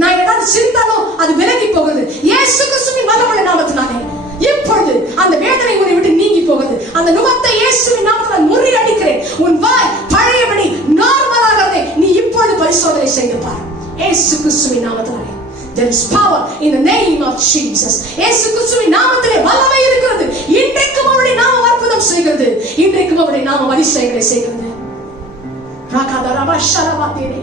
நான் ஏதாவது சிரித்தாலும் அது விலகி போகிறது. இயேசு கிறிஸ்துவின் வல்லமையுள்ள நாமத்தினாலே இப்பொழுது அந்த வேதனை உன்னை விட்டு நீங்கி போகிறது. அந்த நுகத்தை இயேசுவின் நாமத்தினால் முறியடிக்கிறேன். உன் வாய் பழையபடி நார்மலாகவே நீ இப்பொழுது பரிசோதனை செய்து பார். இயேசு கிறிஸ்துவின் நாமத்தினாலே there is power in the name of Jesus. இயேசு கிறிஸ்துவின் நாமத்திலே வல்லமை இருக்கிறது. இன்றைக்கும் அவருடைய நாமம் அற்புதம் செய்கிறது. இன்றைக்கும் அவருடைய நாமம் அதிசயங்களை செய்கிறது. ராகதரபா ஷரபாதேனே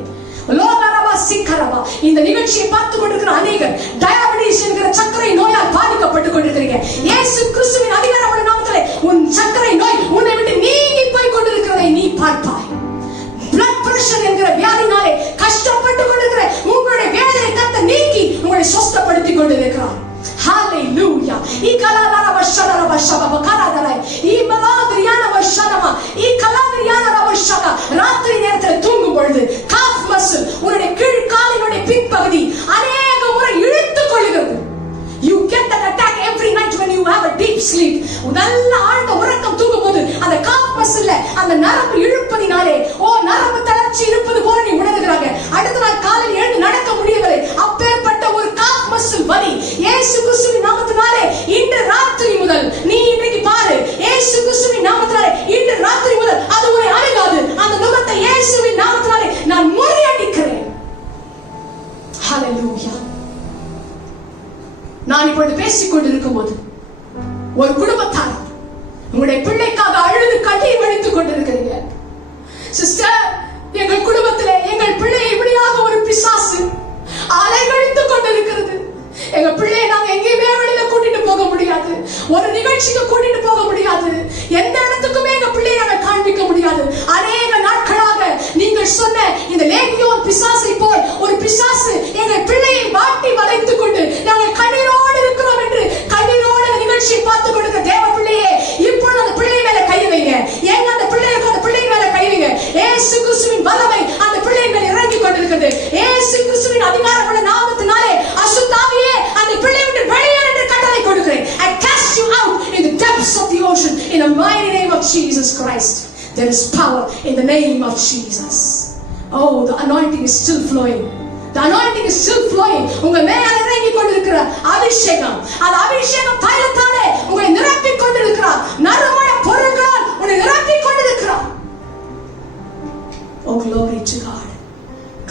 லோகரபா சிக்கரபா. இந்த நிகழ்ச்சியை பார்த்துக் கொண்டிருக்கிற அநேகர் டயாபெட்டிஸ் என்கிற சர்க்கரை நோயால் பாதிக்கப்பட்டுக் கொண்டிருக்கிறீங்க. இயேசு கிறிஸ்துவின் அதிகாரமுள்ள நாமத்திலே உன் சர்க்கரை நோய் உன்னை விட்டு நீங்கி போய் கொண்டிருக்கிறதை நீ பார்ப்பாய். blood pressure என்கிற வியாதினாலே கஷ்டப்பட்டு கொண்டிருக்கிற உங்களுடைய வேதனை கர்த்தர் நீக்கி உங்களை சுத்தப்படுத்திக் கொண்டிருக்கிறார். Hallelujah. Ikaladara vashadara vashaba karadara. Imaladriana vashadama. Ikaladriana vashada. ராத்திரி நேரத்தில் தூங்கும் பொழுது calf muscle உன்னுடைய கீழ் காலினுடைய பின்பகுதி அநேக முறை இழுத்துக் கொள்கிறது. You get that attack every night when you have a deep sleep. நல்ல ஆழ்ந்த உறக்கம் தூங்கும் போது அந்த calf muscle அந்த நரம்பு இழுப்பதினாலே நரம்பு தளர்ச்சி இருப்பது போல நீ உணர்கிறாங்க. அடுத்த நாள் காலையில் எழுந்து நடக்க முடியவில்லை. அப்பேற்பட்ட ஒரு calf muscle வலி இயேசு கிறிஸ்துவின் நாமத்தினாலே இன்று ராத்திரி முதல் நீ இன்னைக்கு பாரு, இயேசு கிறிஸ்துவின் நாமத்தினாலே இன்று ராத்திரி முதல் அது உன்னை அணுகாது. அந்த நுகத்தை இயேசுவின் நாமத்தினாலே நான் முறியடிக்கிறேன். ஹல்லேலூயா. நான் இப்பொழுது பேசிக் கொண்டிருக்கும் போது ஒரு குடும்பத்தார் உங்களுடைய பிள்ளைக்காக அழுது கண்ணீர் வடித்துக் கொண்டிருக்கிறீங்க. சிஸ்டர், எங்கள் குடும்பத்திலே எங்கள் பிள்ளை இப்படியாக ஒரு பிசாசு அலைகழித்துக் கொண்டிருக்கிறது. எங்க பிள்ளையை நாங்க எங்கேயுமே வெளியில கூட்டிட்டு போக முடியாது, ஒரு நிகழ்ச்சிக்கு கூட்டிட்டு போக முடியாது, எந்த இடத்துக்குமே எங்க பிள்ளையை நாங்க காண்பிக்க முடியாது. அநேக நாட்களாக நீங்கள் சொன்ன இந்த லேகியோன் பிசாசை போல் ஒரு பிசாசு எங்கள் பிள்ளையை வாட்டி வளைத்துக் கொண்டு நாங்கள் கண்ணீரோடு இருக்கிறோம் என்று கண்ணீரோடு நிகழ்ச்சியை பார்த்துக் கொடுக்க தேவ பிள்ளையே இப்பொழுது அந்த பிள்ளை மேல கை வைங்க. எங்க அந்த பிள்ளைக்கு அந்த பிள்ளை மேல கை வைங்க. இயேசு கிறிஸ்துவின் வல்லமை அந்த பிள்ளை மேல இறங்கி கொண்டிருக்கிறது. இயேசு கிறிஸ்துவின் அதிகாரமுள்ள நாமத்தினாலே அசுத்தாவியே அந்த பிள்ளை விட்டு வெளியேறு என்று கட்டளை கொடுக்கிறேன். I cast you out in the depths of the ocean in the mighty name of Jesus Christ. There is power in the name of Jesus. Oh, the anointing is still flowing. The anointing is still flowing. உங்க மேல இறங்கி கொண்டிருக்கிற அபிஷேகம், அந்த அபிஷேகம் தைலத்தாலே உங்களை நிரப்பிக் கொண்டிருக்கிறார். நறுமண பொருட்களால் உங்களை நிரப்பிக் கொண்டிருக்கிறார். Oh, glory to God.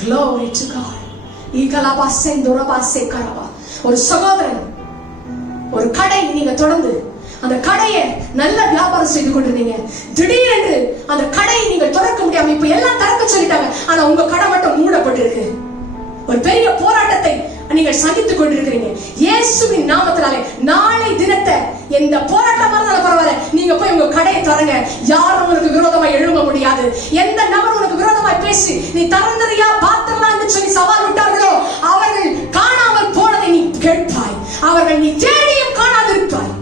Glory to God. ஈகலபா செந்தோரபா சேகரபா. ஒரு சகோதரன் ஒரு கடை நீங்க தொடர்ந்து அந்த கடையை நல்ல வியாபாரம் செய்து கொண்டிருந்தீங்க. திடீரென்று அந்த கடையை நீங்க திறக்க முடியாம இப்ப எல்லாம் திறக்க சொல்லிட்டாங்க, ஆனா உங்க கடை மட்டும் மூடப்பட்டிருக்கு. ஒரு பெரிய போராட்டத்தை நீங்கள் சகித்துக் கொண்டிருக்கிறீங்க. இயேசுவின் நாமத்தினாலே நாளை தினத்தை எந்த போராட்டமா இருந்தாலும் பரவாயில்ல, நீங்க போய் உங்க கடையை திறங்க. யாரும் உனக்கு விரோதமாய் எழும்ப முடியாது. எந்த நபர் உனக்கு விரோதமாய் பேசி நீ திறந்தறியா பாத்திரலாம் என்று சொல்லி சவால் விட்டார்களோ அவர்கள் காணாமல் போனதை நீ கேட்பாய். அவர்கள் நீ தேடியும் காணாதிருப்பாய்.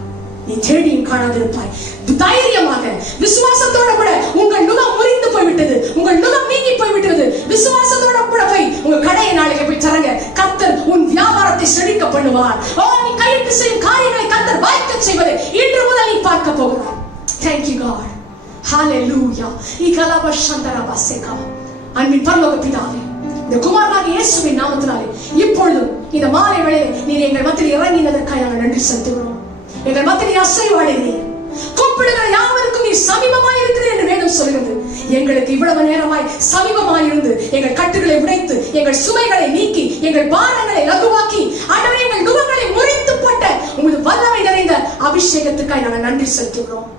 நீ தேடியும் காணாதிருப்பாய். தைரியமாக விசுவாசத்தோட கூட உங்கள் நுகம் முறிந்து போய்விட்டது, உங்கள் நுகம் நீங்கி போய்விட்டது. விசுவாசத்தோட கூட போய் உங்க கடையை நாளைக்கு போய் தரங்க. கர்த்தர் உன் வியாபாரத்தை செழிக்க பண்ணுவார். நீ கையிட்டு செய்யும் காரியங்களை கர்த்தர் வாய்க்க செய்வதை இன்று முதல் நீ பார்க்க போகிறார். Thank you God. Hallelujah. இகலப சந்தரப சேகா. அன்பின் பரலோக பிதாவே, இந்த குமாரனாகிய இயேசுவின் நாமத்தினாலே இப்பொழுதும் இந்த மாலை வேளையிலே நீர் எங்கள் மத்தியில் இறங்கினதற்காக நாங்கள் நன்றி செலுத்துகிறோம். எங்கள் மத்தியில் அசைவாடுகிறீர். கூப்பிடுகிற யாவருக்கும் நீ சமீபமாய் இருக்கிறீர் என்று வேதம் சொல்கிறது. எங்களுக்கு இவ்வளவு நேரமாய் சமீபமாய் இருந்து எங்கள் கட்டுகளை உடைத்து எங்கள் சுமைகளை நீக்கி எங்கள் பாரங்களை லகுவாக்கி ஆண்டவரே எங்கள் நுகங்களை முறித்து போட்ட உங்கள் வல்லமை நிறைந்த அபிஷேகத்துக்காய் நாங்கள் நன்றி செலுத்துகிறோம்.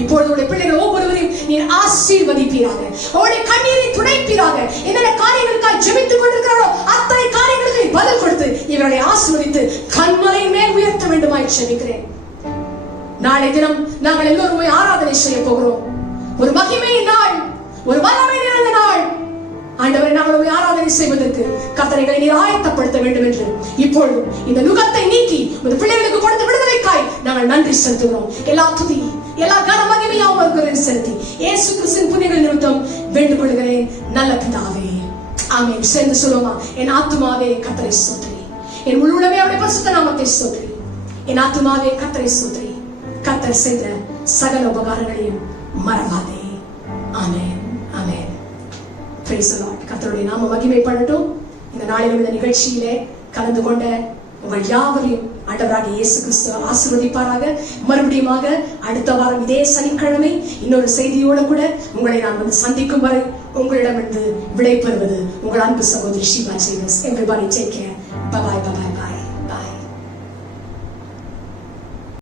இப்பொழுது பிள்ளைகள் ஒவ்வொருவரையும் நீர் ஆசீர்வதிப்பீராக. அவருடைய கண்ணீரை துடைப்பீராக. என்னென்ன காரியங்களுக்காக ஜெபித்துக் கொண்டிருக்கிறாரோ அத்தனை காரியங்களுக்கு பதில் கொடுத்து இவர்களை ஆசீர்வதித்து கண்மலையின் மேல் உயர்த்த வேண்டுமாய் ஜெபிக்கிறேன். நாளை தினம் நாங்கள் எல்லோரும் ஆராதனை செய்ய போகிறோம். ஒரு மகிமையின் நாள், ஒரு வல்லமை நிறைந்த நாள். ஆண்டவரை நாங்கள் ஆராதனை செய்வதற்கு கர்த்தரை நீர் ஆயத்தப்படுத்த வேண்டும் என்று இப்பொழுது இந்த நுகத்தை நீக்கி ஒரு பிள்ளைகளுக்கு கொடுத்த விடுதலைக்காய் நாங்கள் நன்றி செலுத்துகிறோம். எல்லா துதி எல்லா கன மகிமையாவும் செலுத்தி இயேசு கிறிஸ்துவின் புண்ணியங்கள் நிமித்தம் வேண்டிக் கொள்கிறேன் நல்ல பிதாவே, ஆமென். சேர்ந்து சொல்லுமா, என் ஆத்துமாவே கர்த்தரை ஸ்தோத்திரி, என் உள்ளுடமே அவருடைய பரிசுத்த நாமத்தை ஸ்தோத்திரி. என் ஆத்துமாவே கர்த்தரை ஸ்தோத்திரி, கர்த்தர் செய்த சகல உபகாரங்களையும் மறவாதே. Amen, amen. Praise the Lord. கர்த்தருடைய நாம மகிமைப்படட்டும். இந்த நாளிலும் இந்த நிகழ்ச்சியிலே கலந்து கொண்ட உங்கள் யாவரையும் ஆண்டவராகிய இயேசு கிறிஸ்து ஆசீர்வதிப்பாராக. மறுபடியுமாக அடுத்த வாரம் இதே சனிக்கிழமை இன்னொரு செய்தியோடு கூட உங்களை நான் வந்து சந்திக்கும் வரை உங்களிடமிருந்து விடை பெறுவது உங்கள் அன்பு சகோதரி Sheeba James. Everybody take care. Bye bye.